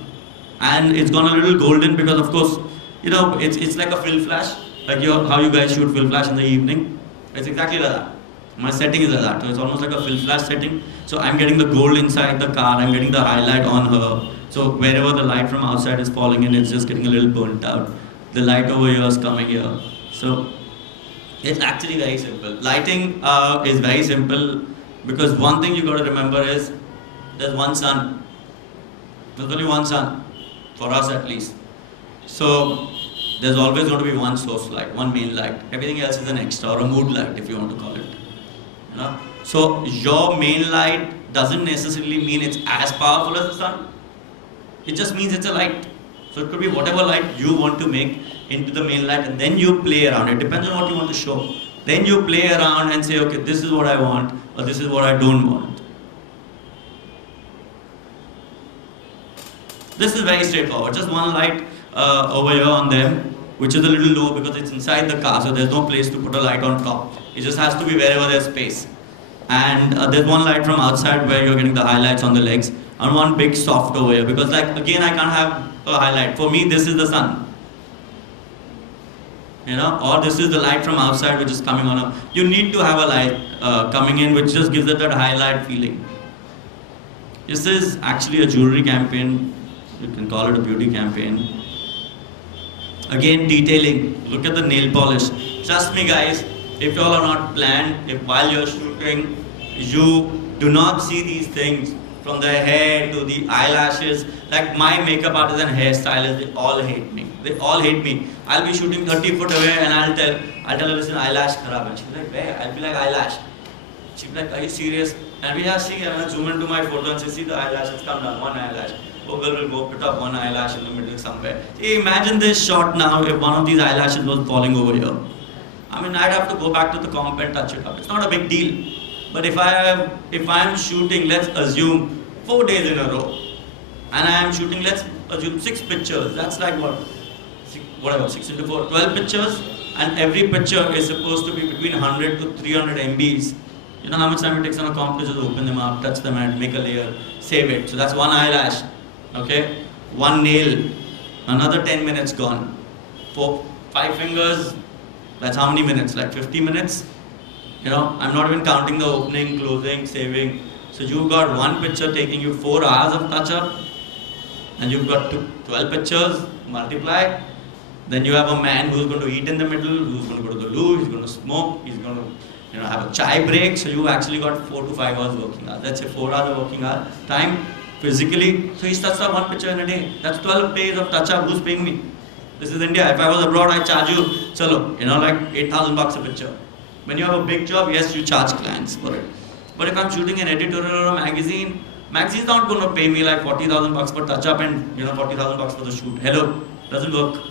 And it's gone a little golden because of course, it's like a fill flash. Like how you guys shoot fill flash in the evening. It's exactly like that. My setting is like that. So it's almost like a fill flash setting. So I'm getting the gold inside the car. I'm getting the highlight on her. So wherever the light from outside is falling in, it's just getting a little burnt out. The light over here is coming here. So it's actually very simple. Lighting is very simple because one thing you got to remember is there's one sun. There's only one sun, for us at least. So there's always going to be one source light, one main light. Everything else is an extra or a mood light if you want to call it. So your main light doesn't necessarily mean it's as powerful as the sun. It just means it's a light. So it could be whatever light you want to make into the main light and then you play around. It depends on what you want to show. Then you play around and say, okay, this is what I want or this is what I don't want. This is very straightforward. Just one light over here on them, which is a little low because it's inside the car, so there's no place to put a light on top. It just has to be wherever there's space. And there's one light from outside where you're getting the highlights on the legs, and one big soft over here because again I can't have a highlight. For me this is the sun. Or this is the light from outside which is coming on. You need to have a light coming in which just gives it that highlight feeling. This is actually a jewelry campaign. You can call it a beauty campaign. Again, detailing. Look at the nail polish. Trust me guys, if you all are not planned, if while you're shooting, you do not see these things from the hair to the eyelashes. Like my makeup artist and hairstylist, they all hate me. They all hate me. I'll be shooting 30 foot away and I'll tell her, listen, eyelash kharab. And she'll be like, where? I'll be like, eyelash. She'll be like, are you serious? And we have see, I'm going to zoom into my photo and say, see the eyelash, it's come down, one eyelash. Google will go put up one eyelash in the middle somewhere. See, imagine this shot now if one of these eyelashes was falling over here. I mean, I'd have to go back to the comp and touch it up. It's not a big deal. But if I'm shooting, let's assume 4 days in a row, and I am shooting, let's assume 6 pictures. That's like what? Whatever, 6 into 4, 12 pictures, and every picture is supposed to be between 100 to 300 MBs. You know how much time it takes on a comp to just open them up, touch them and make a layer, save it. So that's one eyelash, okay? One nail, another 10 minutes gone. 5 fingers, that's how many minutes? Like 50 minutes? You know, I'm not even counting the opening, closing, saving. So you've got one picture taking you 4 hours of touch-up, and you've got 12 pictures, multiply. Then you have a man who's going to eat in the middle, who's going to go to the loo, he's going to smoke, he's going to have a chai break. So you actually got 4 to 5 hours working hours. Let's say 4 hours of working hour time physically. So he's touched up one picture in a day. That's 12 days of touch-up. Who's paying me? This is India. If I was abroad, I charge you, chalo, like 8,000 bucks a picture. When you have a big job, yes, you charge clients for it. But if I'm shooting an editorial or a magazine's not going to pay me like 40,000 bucks for touch-up and 40,000 bucks for the shoot. Hello, doesn't work.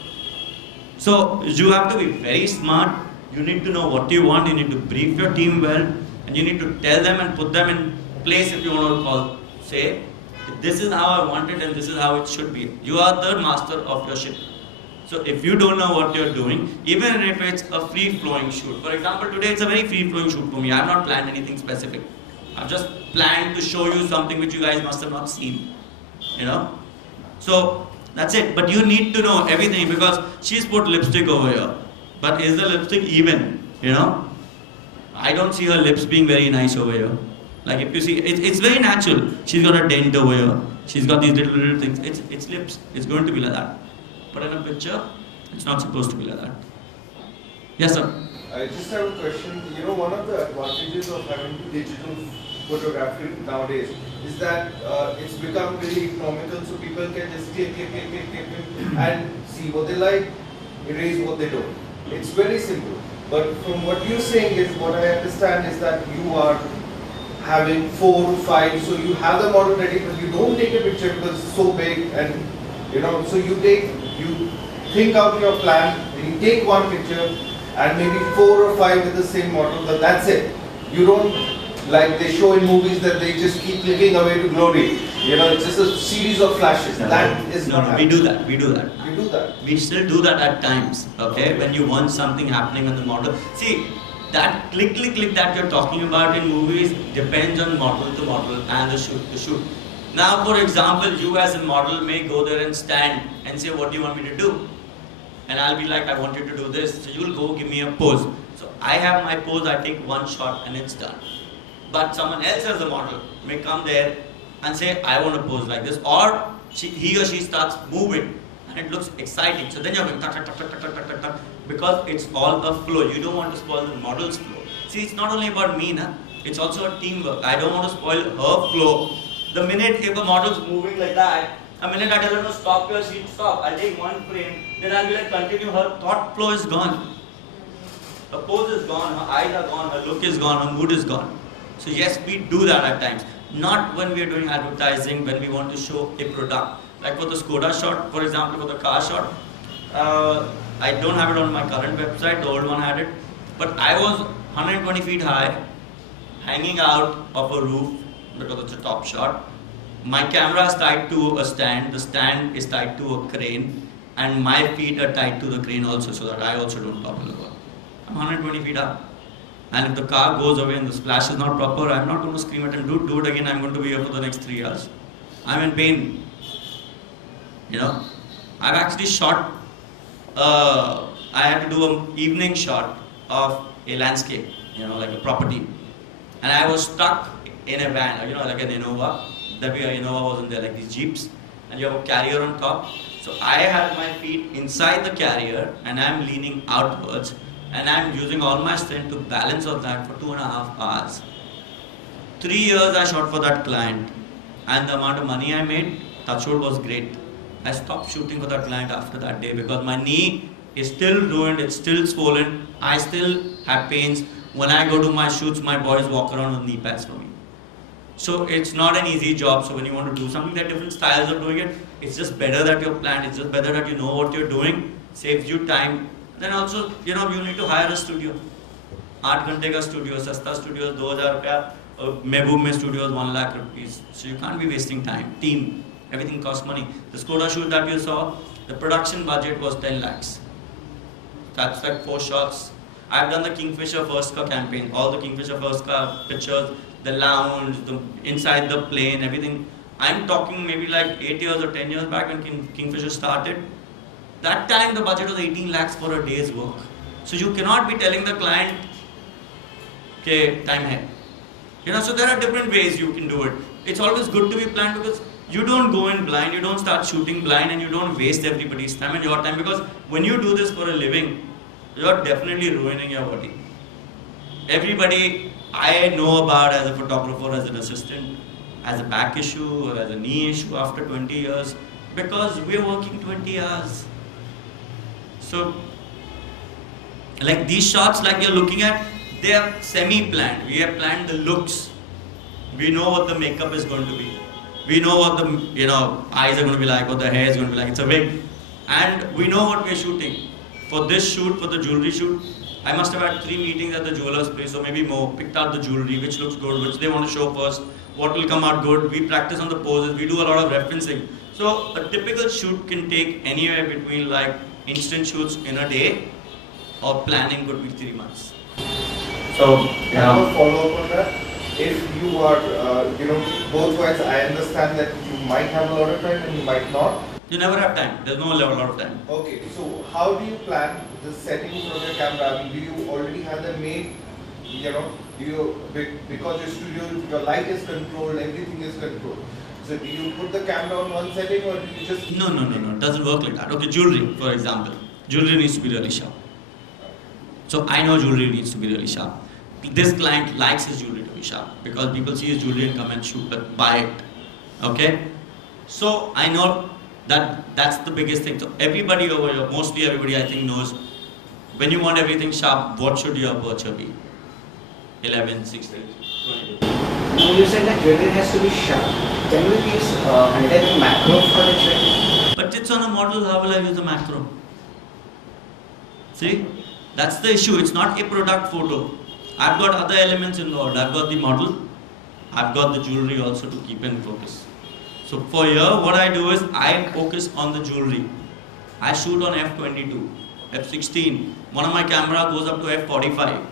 So you have to be very smart. You need to know what you want. You need to brief your team well, and you need to tell them and put them in place. If you want to say, this is how I want it and this is how it should be. You are the master of your ship. So if you don't know what you're doing, even if it's a free-flowing shoot. For example, today it's a very free-flowing shoot for me. I have not planned anything specific. I've just planned to show you something which you guys must have not seen. So that's it. But you need to know everything, because she's put lipstick over here. But is the lipstick even? I don't see her lips being very nice over here. Like if you see, it's very natural. She's got a dent over here. She's got these little things. It's lips. It's going to be like that. But in a picture, it's not supposed to be like that. Yes, sir. I just have a question. One of the advantages of having digital photography nowadays is that it's become really economical, so people can just click, and see what they like, erase what they don't. It's very simple. But from what you're saying is, what I understand is that you are having 4, 5, so you have the model ready, but you don't take a picture because it's so big, and so you think out your plan, and you take one picture, and maybe 4 or 5 with the same model, but that's it. You don't, like they show in movies, that they just keep clicking away to glory. It's just a series of flashes. That is not happening. We do that. You do that. We still do that at times, okay? When you want something happening on the model. See, that click that you're talking about in movies depends on model to model and the shoot to shoot. Now, for example, you as a model may go there and stand and say, what do you want me to do? And I'll be like, I want you to do this. So you'll go give me a pose. So I have my pose, I take one shot and it's done. But someone else as a model may come there and say, I want to pose like this. Or he or she starts moving and it looks exciting. So then you're going, tuck, because it's all a flow. You don't want to spoil the model's flow. See, it's not only about me, it's also a teamwork. I don't want to spoil her flow. The minute if a model's moving like that, a minute I tell her to stop here, she'll stop. I'll take one frame, then I'll be like, continue. Her thought flow is gone. Her pose is gone, her eyes are gone, her look is gone, her mood is gone. So yes, we do that at times. Not when we are doing advertising, when we want to show a product. Like for the Skoda shot, for example, for the car shot, I don't have it on my current website, the old one had it. But I was 120 feet high, hanging out of a roof, because it's a top shot. My camera is tied to a stand, the stand is tied to a crane, and my feet are tied to the crane also, so that I also don't topple over. I'm 120 feet up. And if the car goes away and the splash is not proper, I'm not going to scream at him, do it again, I'm going to be here for the next 3 hours. I'm in pain. I've actually shot, I had to do an evening shot of a landscape, like a property. And I was stuck in a van, like an Innova. That way Innova wasn't there, like these Jeeps. And you have a carrier on top. So I had my feet inside the carrier and I'm leaning outwards. And I'm using all my strength to balance on that for 2.5 hours. 3 years I shot for that client. And the amount of money I made, touchwood, was great. I stopped shooting for that client after that day because my knee is still ruined, it's still swollen. I still have pains. When I go to my shoots, my boys walk around with knee pads for me. So it's not an easy job. So when you want to do something, there are different styles of doing it. It's just better that you're planned. It's just better that you know what you're doing. Saves you time. Then also, you know, you need to hire a studio. 8 घंटे का studio, सस्ता studio 2000 रुपया, महबूब में studio 1 lakh rupees. So you can't be wasting time. Team, everything costs money. The Skoda shoot that you saw, the production budget was 10 lakhs. That's like 4 shots. I've done the Kingfisher First Ka campaign, all the Kingfisher First Ka pictures, the lounge, the inside the plane, everything. I'm talking maybe like 8 years or 10 years back when Kingfisher started. That time the budget was 18 lakhs for a day's work. So you cannot be telling the client, okay, time hai. You know, so there are different ways you can do it. It's always good to be planned because you don't go in blind, you don't start shooting blind, and you don't waste everybody's time and your time, because when you do this for a living, you're definitely ruining your body. Everybody I know about as a photographer, as an assistant, as a back issue or as a knee issue after 20 years, because we're working 20 hours. So, like these shots like you're looking at, they are semi-planned. We have planned the looks. We know what the makeup is going to be. We know what the eyes are going to be like, what the hair is going to be like. It's a wig. And we know what we're shooting. For this shoot, for the jewelry shoot, I must have had 3 meetings at the jeweler's place, or maybe more. Picked out the jewelry, which looks good, which they want to show first, what will come out good. We practice on the poses. We do a lot of referencing. So a typical shoot can take anywhere between like instant shoots in a day, or planning could be 3 months. So, I have a follow-up on that. If you are, both ways, I understand that you might have a lot of time and you might not. You never have time. There's no lot of time. Okay, so how do you plan the settings of your camera? I mean, do you already have them made? Because your studio, your light is controlled, everything is controlled. So do you put the camera on one setting, or do you just... No. It doesn't work like that. Okay, jewelry, for example. Jewelry needs to be really sharp. So I know jewelry needs to be really sharp. This client likes his jewelry to be sharp because people see his jewelry and come and buy it. Okay? So I know that's the biggest thing. So everybody over here, mostly everybody I think knows, when you want everything sharp, what should your aperture be? 11, 16, 20. You said that jewelry has to be sharp. Can you please highlight the macro for the jewelry? But it's on a model, how will I use a macro? See? That's the issue. It's not a product photo. I've got other elements involved. I've got the model. I've got the jewelry also to keep in focus. So for here, what I do is I focus on the jewelry. I shoot on f22, f16. One of my camera goes up to f45.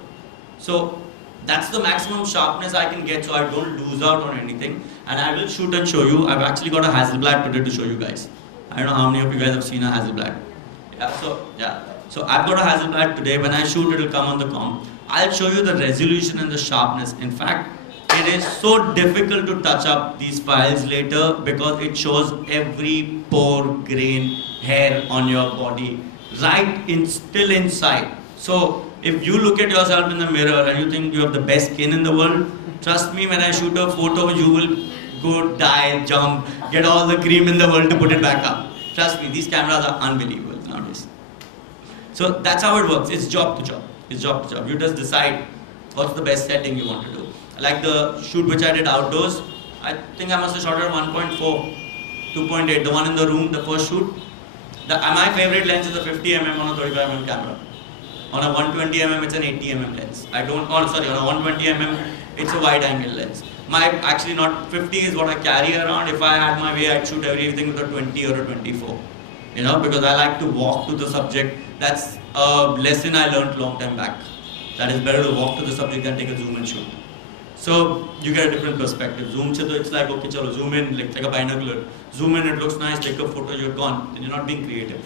So that's the maximum sharpness I can get, so I don't lose out on anything. And I will shoot and show you. I've actually got a Hasselblad today to show you guys. I don't know how many of you guys have seen a Hasselblad. So I've got a Hasselblad today. When I shoot, it will come on the comp. I'll show you the resolution and the sharpness. In fact, it is so difficult to touch up these files later because it shows every pore, grain, hair on your body still inside. So if you look at yourself in the mirror and you think you have the best skin in the world, trust me, when I shoot a photo, you will go die, jump, get all the cream in the world to put it back up. Trust me, these cameras are unbelievable nowadays. So that's how it works. It's job to job. It's job to job. You just decide what's the best setting you want to do. Like the shoot which I did outdoors, I think I must have shot at 1.4, 2.8. The one in the room, the first shoot. My favorite lens is a 50mm on a 35mm camera. On a 120mm, it's an 80mm lens. On a 120mm, it's a wide angle lens. Actually not 50 is what I carry around. If I had my way, I'd shoot everything with a 20 or a 24. Because I like to walk to the subject. That's a lesson I learned long time back. That it's better to walk to the subject than take a zoom and shoot. So you get a different perspective. Zoom se to it's like, okay, chalo, zoom in, like take a binocular. Zoom in, it looks nice, take a photo, you're gone. Then you're not being creative.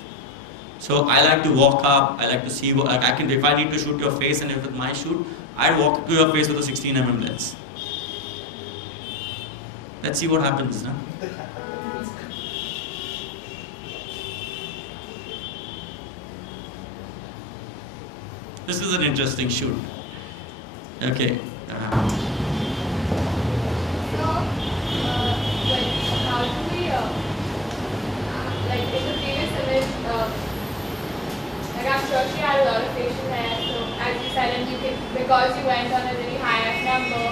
So I like to walk up, I like to see what I can do. If I need to shoot your face and if it's my shoot, I'd walk to your face with a 16mm lens. Let's see what happens, huh? This is an interesting shoot. Okay. So, how do we, in the previous image, I'm sure she had a lot of facial hair, so as you said, and because you went on a really high F number,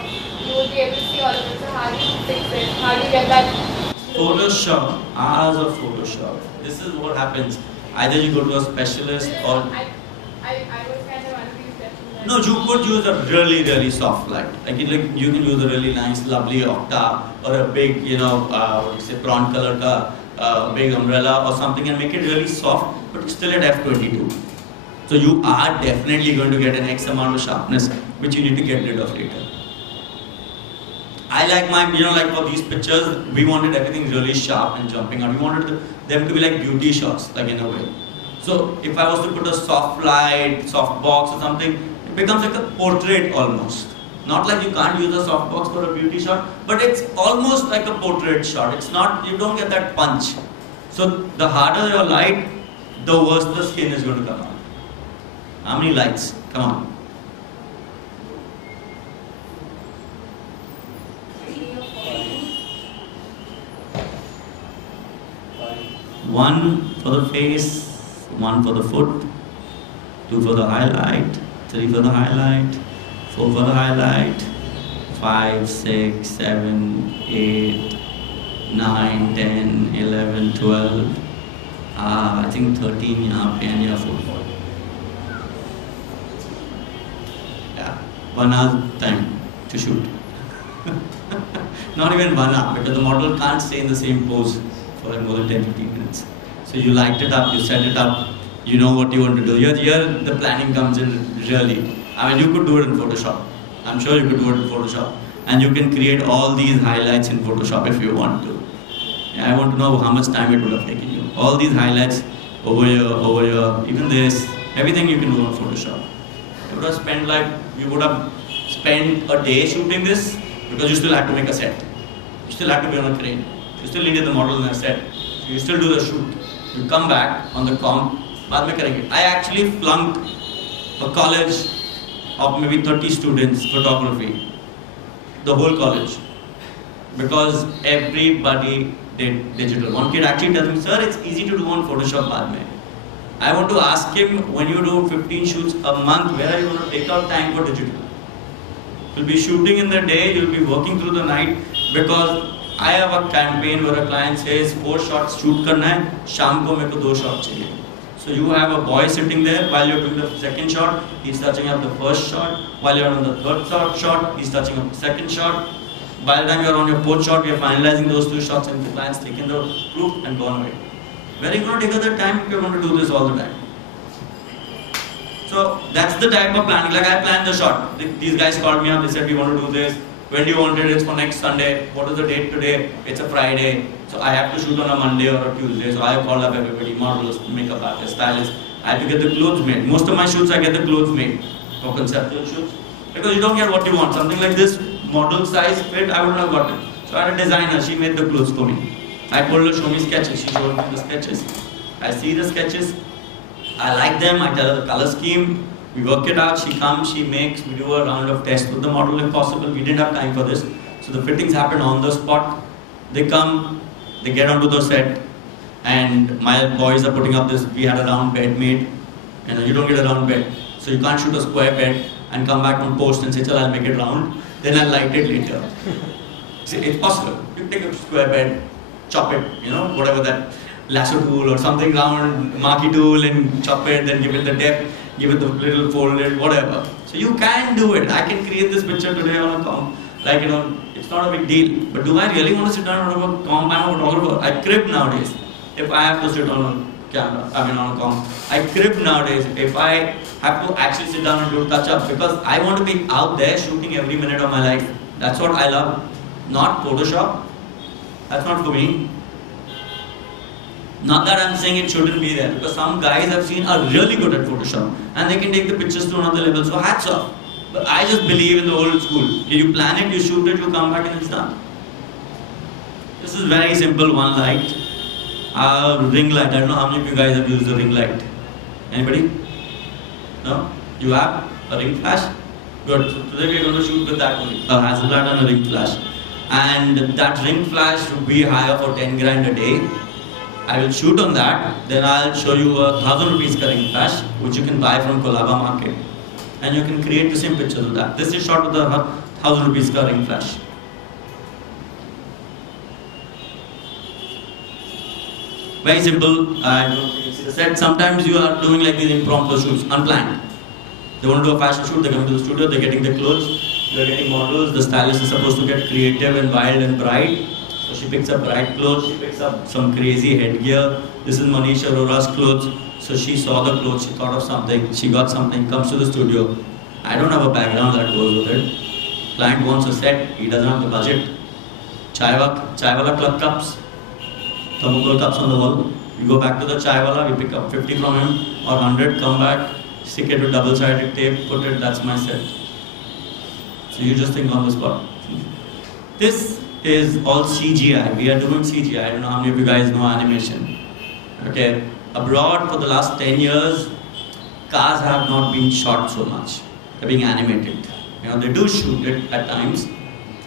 you would be able to see all of it. So how do you fix it? How do you get that? Photoshop, hours of Photoshop. This is what happens. Either you go to a specialist or... I was kind of under the impression that... No, you could use a really soft light. Like you can use a really nice, lovely octa or a big, what do you say, prawn color ka, big umbrella or something and make it really soft, but still at f22. So you are definitely going to get an X amount of sharpness, which you need to get rid of later. I like my, like for these pictures, we wanted everything really sharp and jumping out. We wanted them to be like beauty shots, like in a way. So if I was to put a soft light, soft box or something, it becomes like a portrait almost. Not like you can't use a soft box for a beauty shot, but it's almost like a portrait shot. It's not, you don't get that punch. So the harder your light, the worse the skin is going to come out. How many lights? Come on. One for the face, one for the foot, two for the highlight, three for the highlight, four for the highlight, 5, 6, 7, 8, 9, 10, 11, 12. I think 13 यहाँ पे and यहाँ 4. Yeah, 1 hour time to shoot. Not even 1 hour because the model can't stay in the same pose for like more than 10-15 minutes. So you light it up, you set it up, you know what you want to do. Here the planning comes in really. I mean, you could do it in Photoshop. I'm sure you could do it in Photoshop. And you can create all these highlights in Photoshop if you want to. Yeah, I want to know how much time it would have taken you. All these highlights over here, even this, everything you can do on Photoshop. You would have spent a day shooting this because you still had to make a set. You still had to be on a crane. You still needed the model in a set. So you still do the shoot. You come back on the comp, बाद में करेंगे. I actually flunked a college of maybe 30 students photography, the whole college, because everybody did digital. One kid actually tells me, sir, it's easy to do on Photoshop बाद में. I want to ask him, when you do 15 shoots a month, where are you going to take out time for digital? You'll be shooting in the day, you'll be working through the night, because I have a campaign where a client says 4 shots shoot करना है, शाम को मेरे को 2 shots चाहिए. So you have a boy sitting there while you're doing the second shot, he's touching up the first shot. While you're on the third shot, he's touching up the second shot. By the time you're on your 4th shot, we are finalizing those 2 shots and the client's taken the proof and gone away. Where are you going to take other time if you're going to do this all the time? So that's the type of planning. Like I planned the shot. These guys called me up, they said we want to do this. When do you want it? It's for next Sunday. What is the date today? It's a Friday. So I have to shoot on a Monday or a Tuesday. So I have called up everybody, models, makeup artists, stylists. I have to get the clothes made. Most of my shoots I get the clothes made for conceptual shoots. Because you don't get what you want. Something like this, model size fit, I wouldn't have gotten. So I had a designer, she made the clothes for me. I told her, show me sketches. She showed me the sketches. I see the sketches. I like them. I tell her the color scheme. We work it out, she comes, she makes, we do a round of tests with the model if possible. We didn't have time for this. So the fittings happen on the spot. They come, they get onto the set, and my boys are putting up this, we had a round bed made. You don't get a round bed. So you can't shoot a square bed and come back on post and say, chal, I'll make it round, then I'll light it later. See, it's possible. You take a square bed, chop it, whatever that lasso tool or something round, marquee tool, and chop it, then give it the depth. Give it the little folded, whatever. So you can do it. I can create this picture today on a comp. Like, it's not a big deal. But do I really want to sit down on a comp? I'm a photographer. I crib nowadays. If I have to sit on a camera, on a comp. I crib nowadays. If I have to actually sit down and do touch-up. Because I want to be out there shooting every minute of my life. That's what I love. Not Photoshop. That's not for me. Not that I'm saying it shouldn't be there, because some guys I've seen are really good at Photoshop and they can take the pictures to another level, so hats off. But I just believe in the old school. You plan it, you shoot it, you come back and it's done. This is very simple, one light. Ring light, I don't know how many of you guys have used the ring light. Anybody? No? You have? A ring flash? Good. So today we are going to shoot with that only. A Hasselblad and a ring flash. And that ring flash should be higher for 10 grand a day. I will shoot on that, then I'll show you a 1,000 rupees ring flash, which you can buy from Kolaba market. And you can create the same pictures with that. This is shot with the ₹1,000 का ring flash. Very simple. I don't think you see the set. Sometimes you are doing like these impromptu shoots, unplanned. They want to do a fashion shoot, they come to the studio, they're getting the clothes, they're getting models, the stylist is supposed to get creative and wild and bright. So she picks up bright clothes, she picks up some crazy headgear. This is Manish Arora's clothes. So she saw the clothes, she thought of something, she got something, comes to the studio. I don't have a background that goes with it. Client wants a set, he doesn't have the budget. Chai wala club cups, thermocol cups on the wall. We go back to the chai wala, we pick up 50 from him or 100, come back, stick it with double-sided tape, put it, that's my set. So you just think on the spot. This is all CGI. We are doing CGI. I don't know how many of you guys know animation. Okay, abroad for the last 10 years, cars have not been shot so much. They're being animated. You know, they do shoot it at times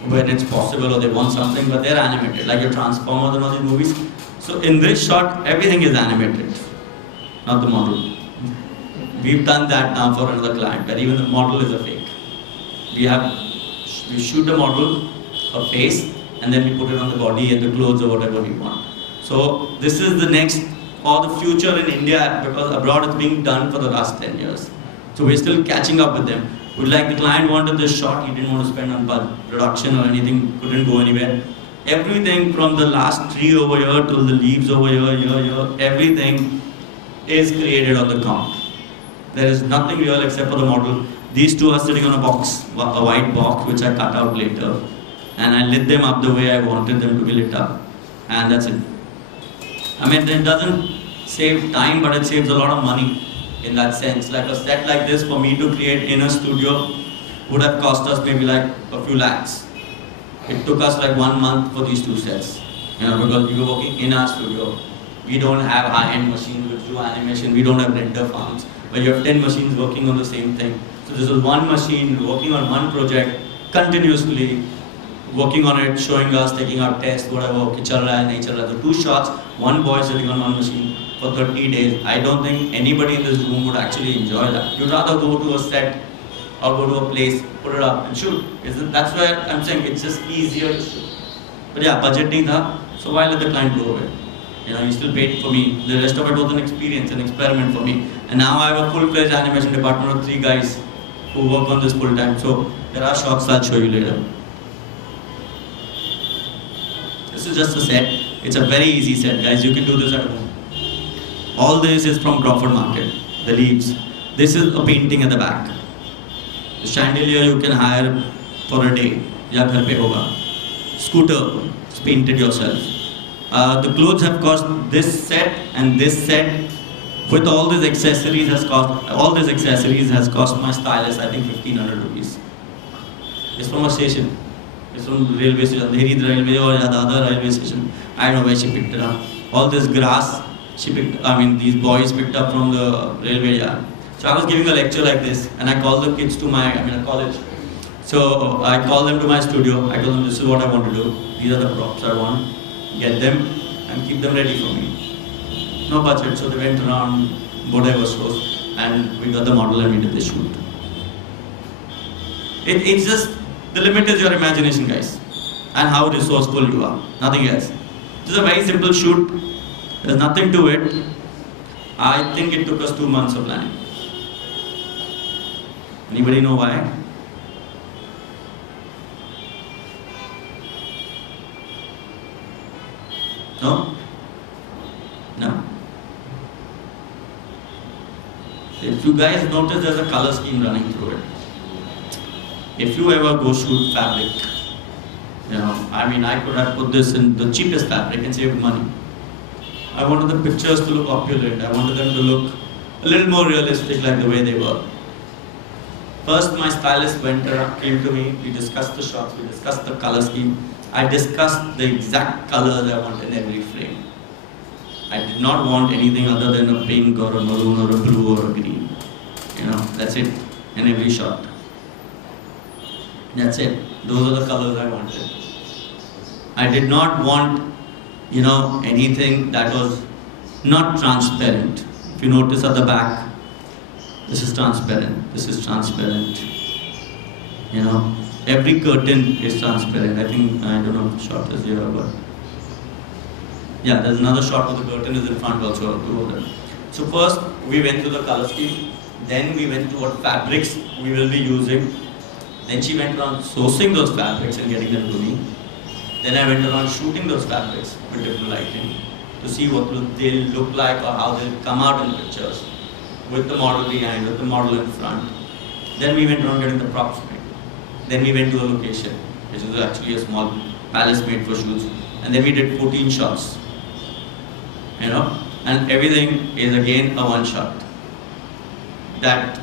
when it's possible or they want something, but they're animated, like your Transformers and all these movies. So in this shot, everything is animated, not the model. We've done that now for another client, where even the model is a fake. We shoot a model, a face, and then we put it on the body and the clothes or whatever we want. So this is the next, or the future in India, because abroad it's being done for the last 10 years. So we're still catching up with them. Like the client wanted this shot, he didn't want to spend on production or anything, couldn't go anywhere. Everything from the last tree over here to the leaves over here, everything is created on the count. There is nothing real except for the model. These two are sitting on a box, a white box, which I cut out later. And I lit them up the way I wanted them to be lit up. And that's it. I mean, it doesn't save time, but it saves a lot of money in that sense. Like a set like this, for me to create in a studio, would have cost us maybe like a few lakhs. It took us like 1 month for these two sets. You know, because we were working in our studio. We don't have high-end machines which do animation. We don't have render farms. But you have 10 machines working on the same thing. So this was one machine working on one project continuously, working on it, showing us, taking our tests, whatever, okay, chal raha hai, nahi chal raha hai. So 2 shots, one boy sitting on one machine for 30 days. I don't think anybody in this room would actually enjoy that. You'd rather go to a set or go to a place, put it up and shoot. That's where I'm saying it's just easier to shoot. But yeah, budget nahi tha, so why let the client go away? You know, he still paid for me. The rest of it was an experience, an experiment for me. And now I have a full-fledged animation department of 3 guys who work on this full-time. So there are shots I'll show you later. This is just a set. It's a very easy set, guys. You can do this at home. All this is from Crawford Market, the leaves. This is a painting at the back. The chandelier you can hire for a day. Ya ghar pe hoga. Scooter, it's painted yourself. The clothes have cost, this set and this set with all these accessories has cost my stylist I think 1,500 rupees. It's from a station. It's from railway station, Dehri railway or Yadadar railway station. I don't know where she picked it up. All this grass these boys picked up from the railway yard. So I was giving a lecture like this and I called the kids to a college. So I called them to my studio. I told them this is what I want to do. These are the props I want. Get them and keep them ready for me. No budget, so they went around whatever stores and we got the model and we did the shoot. It's just, the limit is your imagination, guys, and how resourceful you are, nothing else. It's a very simple shoot, there's nothing to it. I think it took us 2 months of planning. Anybody know why? No? No. If you guys notice, there's a color scheme running through it. If you ever go shoot fabric, I could have put this in the cheapest fabric and saved money. I wanted the pictures to look opulent. I wanted them to look a little more realistic, like the way they were. First, my stylist came to me, we discussed the shots, we discussed the color scheme. I discussed the exact colors I want in every frame. I did not want anything other than a pink or a maroon or a blue or a green. That's it in every shot. That's it. Those are the colors I wanted. I did not want, anything that was not transparent. If you notice at the back, this is transparent, this is transparent. You know, every curtain is transparent. I think, I don't know if the shot is here, but yeah, there's another shot of the curtain is in front also. I'll go over there. So first, we went through the color scheme. Then we went through what fabrics we will be using. Then she went around sourcing those fabrics and getting them to me. Then I went around shooting those fabrics with different lighting to see what they'll look like or how they'll come out in pictures with the model behind, with the model in front. Then we went around getting the props made. Then we went to a location, which is actually a small palace made for shoots. And then we did 14 shots. You know, and everything is again a one shot. That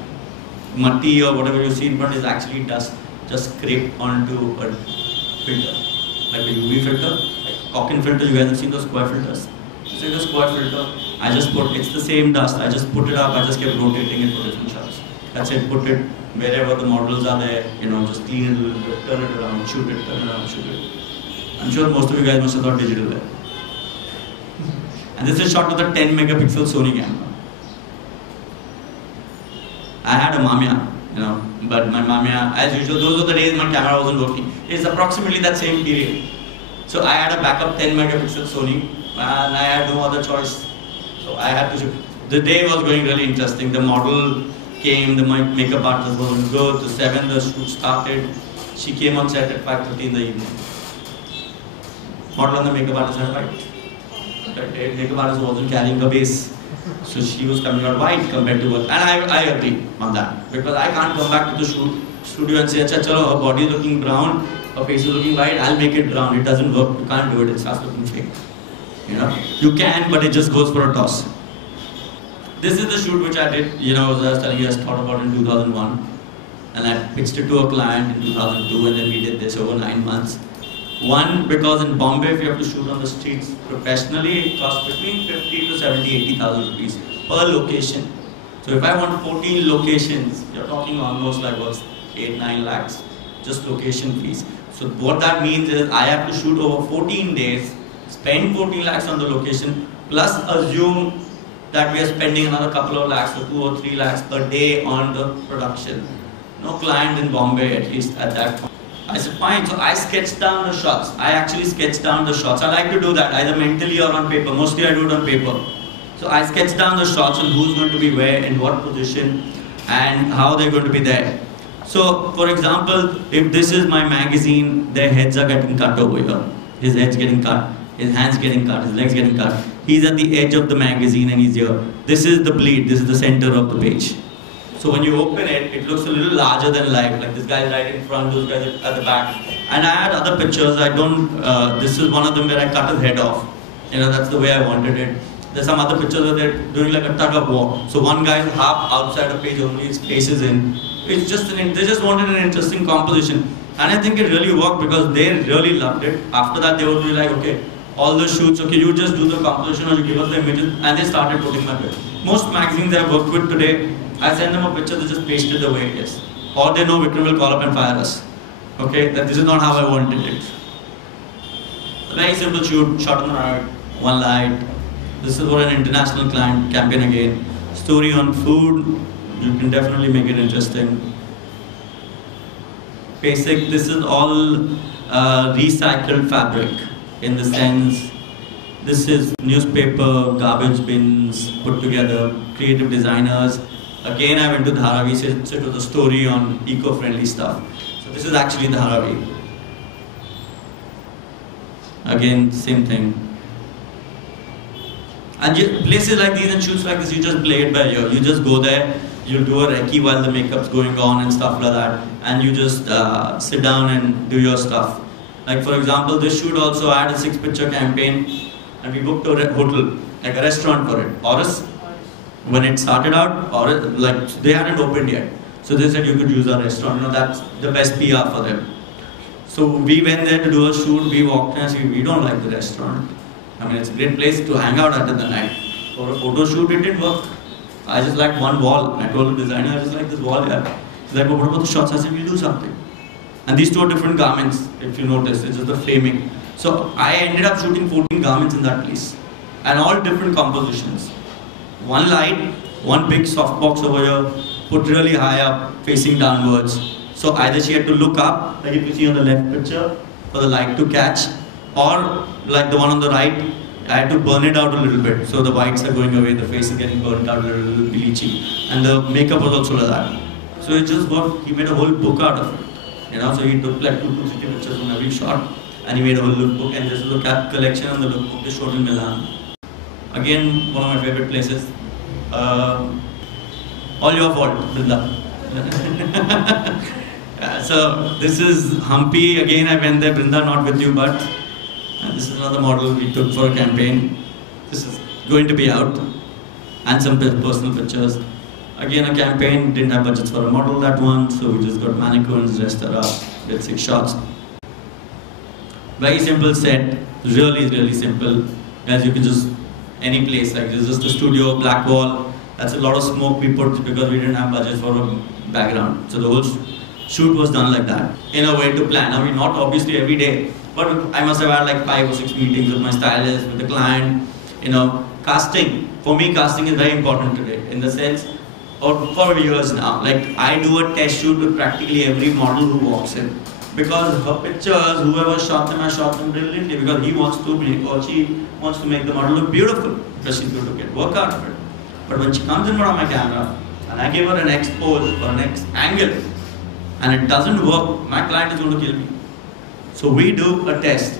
matti or whatever you see in front is actually dust just scraped onto a filter, like a UV filter, like Cocken filter. You guys have seen those square filters. It's like a square filter. I just put, it's the same dust. I just put it up. I just kept rotating it for different shots. That's it. Put it wherever the models are there. You know, just clean it a little bit, turn it around, shoot it, turn it around, shoot it. I'm sure most of you guys must have thought digital there. And this is shot with a 10 megapixel Sony camera. I had a Mamiya, you know, but my Mamiya, as usual, those were the days my camera wasn't working. It's approximately that same period. So I had a backup 10 megapixel Sony, and I had no other choice. So I had to shoot. The day was going really interesting. The model came, the makeup artist was going to go. To 7, the shoot started. She came on set at 5:30 in the evening. Model and the makeup artist had fight. The makeup artist wasn't carrying a base. So she was coming out white compared to what, and I agree on that, because I can't come back to the studio and say, "Acha, chalo, her body is looking brown, her face is looking white, I'll make it brown." It doesn't work. You can't do it. It starts looking fake. You know, you can, but it just goes for a toss. This is the shoot which I did. You know, as I was telling you, I thought about in 2001, and I pitched it to a client in 2002, and then we did this over 9 months. One, because in Bombay, if you have to shoot on the streets professionally, it costs between 50 to 70, 80,000 rupees per location. So if I want 14 locations, you're talking almost like what, 8, 9 lakhs, just location fees. So what that means is I have to shoot over 14 days, spend 14 lakhs on the location, plus assume that we are spending another couple of lakhs, so 2 or 3 lakhs per day on the production. No client in Bombay, at least at that point. I said, fine, so I sketched down the shots. I actually sketched down the shots. I like to do that, either mentally or on paper. Mostly I do it on paper. So I sketched down the shots and who's going to be where, in what position, and how they're going to be there. So, for example, if this is my magazine, their heads are getting cut over here. His head's getting cut, his hands getting cut, his legs getting cut. He's at the edge of the magazine and he's here. This is the bleed, this is the center of the page. So when you open it, it looks a little larger than life. Like this guy's right in front, those guys at the back. And I had other pictures. I don't. This is one of them where I cut his head off. You know, that's the way I wanted it. There's some other pictures where they're doing like a tug of war. So one guy is half outside a page only, his face is in. It's just they just wanted an interesting composition, and I think it really worked because they really loved it. After that, they would be like, okay, all the shoots, okay, you just do the composition or you give us the images, and they started putting my bit. Most magazines I've worked with today, I send them a picture, they just paste it the way it is. Or they know Vikram will call up and fire us. Okay, that this is not how I wanted it. A very simple shoot, shot on the right, one light. This is what an international client campaign again. Story on food, you can definitely make it interesting. Basic, this is all recycled fabric in the sense, this is newspaper, garbage bins put together, creative designers. Again, I went to Dharavi, so it was a story on eco-friendly stuff. So this is actually Dharavi. Again, same thing. And places like these and shoots like this, you just play it by ear. You just go there, you do a recce while the makeup's going on and stuff like that, and you just sit down and do your stuff. Like for example, this shoot also, I had a 6-picture campaign, and we booked a hotel, like a restaurant for it. Oris. When it started out, or like they hadn't opened yet, so they said you could use our restaurant. You know, that's the best PR for them. So we went there to do a shoot. We walked in and said, we don't like the restaurant. I mean, it's a great place to hang out at in the night. For a photo shoot, it didn't work. I just liked one wall. I told the designer, I just like this wall here. He's like, well, what about the shots? I said, we'll do something. And these two are different garments, if you notice. It's just the framing. So I ended up shooting 14 garments in that place, and all different compositions. One light, one big softbox over here, put really high up, facing downwards. So either she had to look up, like if you see on the left picture, for the light to catch, or like the one on the right, I had to burn it out a little bit. So the whites are going away, the face is getting burnt out a little bleachy. And the makeup was also like that. So it just got, he made a whole book out of it. You know, so he took like 260 pictures from every shot, and he made a whole lookbook, and this is a collection on the lookbook is shown in Milan. Again, one of my favorite places. All your fault, Brinda. So this is Hampi. Again, I went there, Brinda, not with you, but this is another model we took for a campaign. This is going to be out, and some personal pictures. Again, a campaign, didn't have budgets for a model that one, so we just got mannequins, dressed her up, did 6 shots. Very simple set, really simple. As you can just, any place, like this is just a studio, black wall. That's a lot of smoke we put because we didn't have budgets for a background. So the whole shoot was done like that, in a way to plan. I mean, not obviously every day, but I must have had like 5 or 6 meetings with my stylist, with the client. You know, casting, for me casting is very important today, in the sense, or for years now. Like I do a test shoot with practically every model who walks in. Because her pictures, whoever shot them has shot them brilliantly, because he wants to make, or she wants to make the model look beautiful, because she's going to get work out of it. But when she comes in front of my camera, and I give her an X pose or an X angle, and it doesn't work, my client is going to kill me. So we do a test,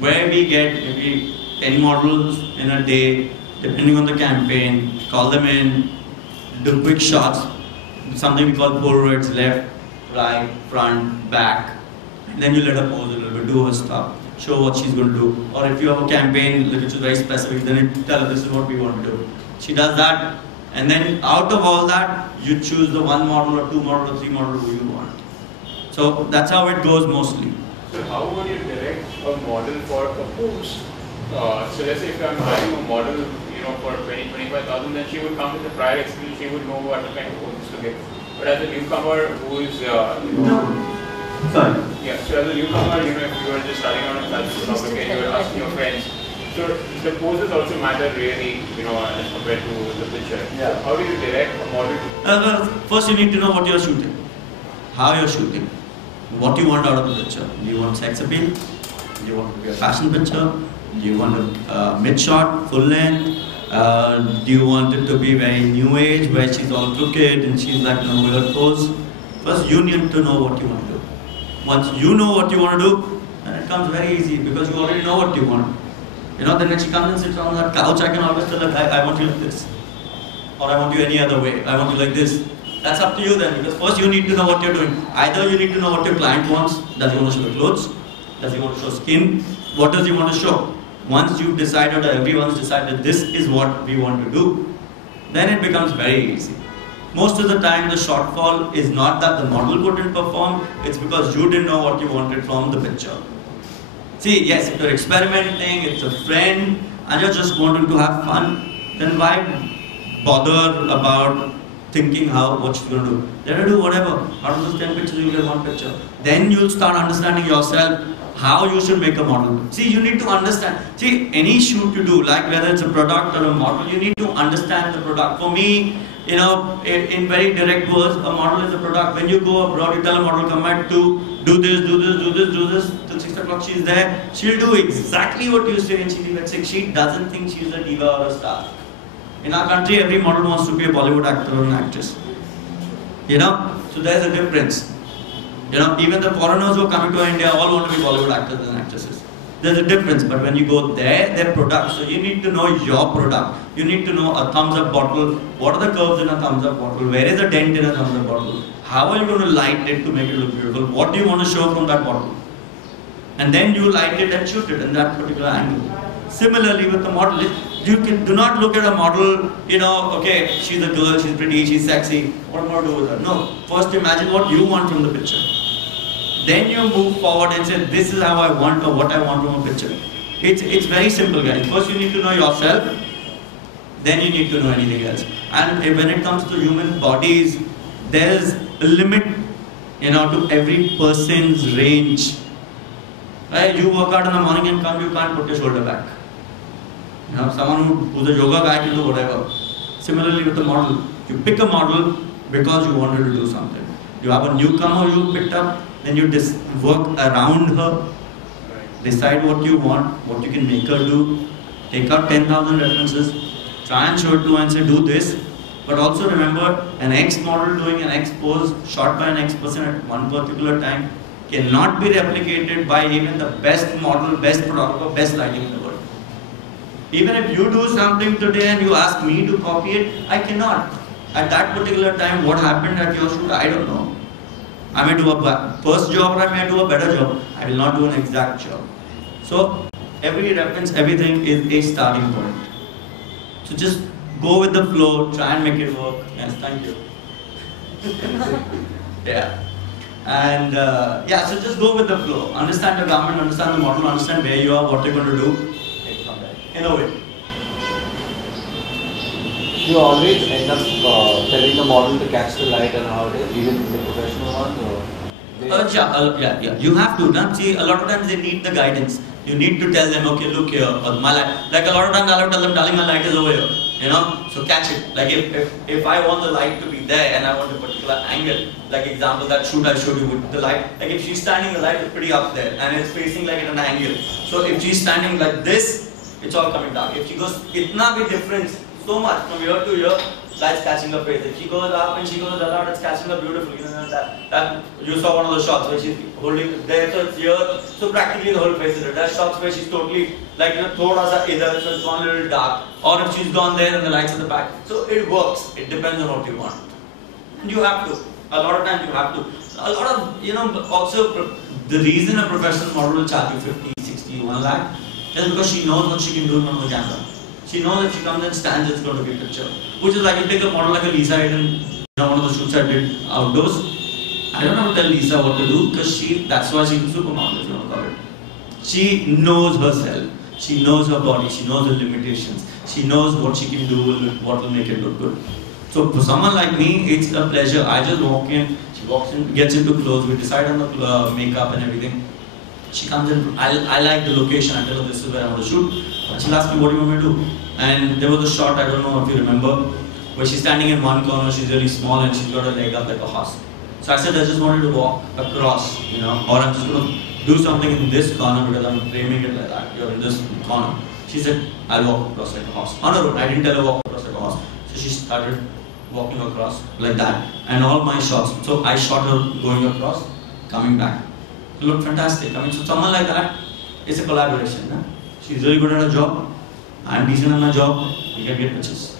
where we get maybe 10 models in a day, depending on the campaign, call them in, do quick shots, something we call Polaroids, left, right, front, back. And then you let her pose a little bit, do her stuff, show what she's going to do. Or if you have a campaign which is very specific, then you tell her this is what we want to do. She does that, and then out of all that, you choose the 1 model or 2 model or 3 model who you want. So that's how it goes mostly. So how would you direct a model for a pose? So let's say if I'm hiring a model, you know, for 20,000-25,000, then she would come with a prior experience, she would know what kind of poses to get. But as a newcomer who is, Sorry. Yeah, so as a newcomer, you know, if you are just starting out on fashion photography and you are asking your friends, so the poses also matter really, you know, as compared to the picture. Yeah. How do you direct a model? First you need to know what you're shooting, how you're shooting, what you want out of the picture. Do you want sex appeal? Do you want it to be a fashion picture? Do you want a mid-shot, full length? Do you want it to be very new age, where she's all crooked and she's like in a weird pose? First you need to know what you want to do. Once you know what you want to do, then it comes very easy, because you already know what you want. You know, then when she comes and sits on that couch, I can always tell her, I want you like this. Or I want you any other way. I want you like this. That's up to you then, because first you need to know what you're doing. Either you need to know what your client wants. Does he want to show clothes? Does he want to show skin? What does he want to show? Once you've decided, or everyone's decided this is what we want to do, then it becomes very easy. Most of the time the shortfall is not that the model couldn't perform, it's because you didn't know what you wanted from the picture. See, yes, if you're experimenting, it's a friend, and you're just wanting to have fun, then why bother about thinking what she's going to do? Let her do whatever. Out of those 10 pictures, you'll get 1 picture. Then you'll start understanding yourself how you should make a model. See, you need to understand. See, any shoot you do, like whether it's a product or a model, you need to understand the product. For me, you know, in very direct words, a model is a product. When you go abroad, you tell a model, come back to do this, do this, do this, do this. Till 6 o'clock she's there. She'll do exactly what you say, and she'll leave at 6. She doesn't think she's a diva or a star. In our country, every model wants to be a Bollywood actor or an actress. You know, so there's a difference. You know, even the foreigners who are coming to India all want to be Bollywood actors and actresses. There's a difference, but when you go there, they're products. So you need to know your product. You need to know a thumbs up bottle. What are the curves in a thumbs up bottle? Where is a dent in a thumbs up bottle? How are you going to light it to make it look beautiful? What do you want to show from that bottle? And then you light it and shoot it in that particular angle. Similarly with the model, do not look at a model, you know, okay, she's a girl, she's pretty, she's sexy. What am I going to do with her? No. First imagine what you want from the picture. Then you move forward and say, this is how I want, or what I want from a picture. It's very simple, guys. First you need to know yourself, then you need to know anything else. And when it comes to human bodies, there's a limit, you know, to every person's range. Right? You work out in the morning and come, you can't put your shoulder back. You know, someone who's a yoga guy can do whatever. Similarly with the model, you pick a model because you wanted to do something. You have a newcomer you picked up, then you work around her, decide what you want, what you can make her do, take out 10,000 references, try and show it to her and say, do this. But also remember, an X model doing an X pose shot by an X person at one particular time cannot be replicated by even the best model, best photographer, best lighting in the world. Even if you do something today and you ask me to copy it, I cannot. At that particular time, what happened at your shoot, I don't know. I may do a first job or I may do a better job. I will not do an exact job. So, every reference, everything is a starting point. So just go with the flow, try and make it work. Yes, thank you. Yeah. And yeah, so just go with the flow. Understand the garment, understand the model, understand where you are, what you're going to do. Innovate. You always end up telling the model to catch the light and how it is, even in the professional ones? Yeah. You have to. Now, see, a lot of times they need the guidance. You need to tell them, okay, look here, or my light. Like a lot of times I'll tell them, darling, my light is over here. You know, so catch it. Like if I want the light to be there and I want a particular angle, like example that shoot I showed you with the light. Like if she's standing, the light is pretty up there and it's facing like at an angle. So if she's standing like this, it's all coming down. If she goes, itna big difference so much from here to here. Light's catching her face. If she goes up and she goes down, it's catching her beautifully. You know, that you saw one of the shots where she's holding there, so it's here. So practically the whole face is it. That shots where she's totally like thoda sa idhar, so it's gone a little dark. Or if she's gone there and the light's at the back. So it works. It depends on what you want. And you have to. A lot of times you have to. A lot of also the reason a professional model will charge you 50, 60, 1 lakh is because she knows what she can do in front of the camera. She knows if she comes and stands, it's going to be a picture. Which is like you take a model like a Lisa in one of the shoots I did outdoors. I don't have to tell Lisa what to do because that's why she's a supermodel, if you want to call it. She knows herself. She knows her body. She knows her limitations. She knows what she can do, what will make it look good. So for someone like me, it's a pleasure. I just walk in, she walks in, gets into clothes, we decide on the makeup and everything. She comes in, I like the location, I tell her this is where I want to shoot. And she'll ask me, what do you want me to do? And there was a shot, I don't know if you remember, where she's standing in one corner, she's really small and she's got her leg up like a horse. So I said, I just wanted to walk across, or I'm just going to do something in this corner because I'm framing it like that, you're in this corner. She said, I'll walk across like a horse. On her own, I didn't tell her walk across like a horse. So she started walking across like that. And all my shots, so I shot her going across, coming back. It looked fantastic. I mean, so someone like that, it's a collaboration. She's really good at her job. I'm decent at my job. We can get pitches.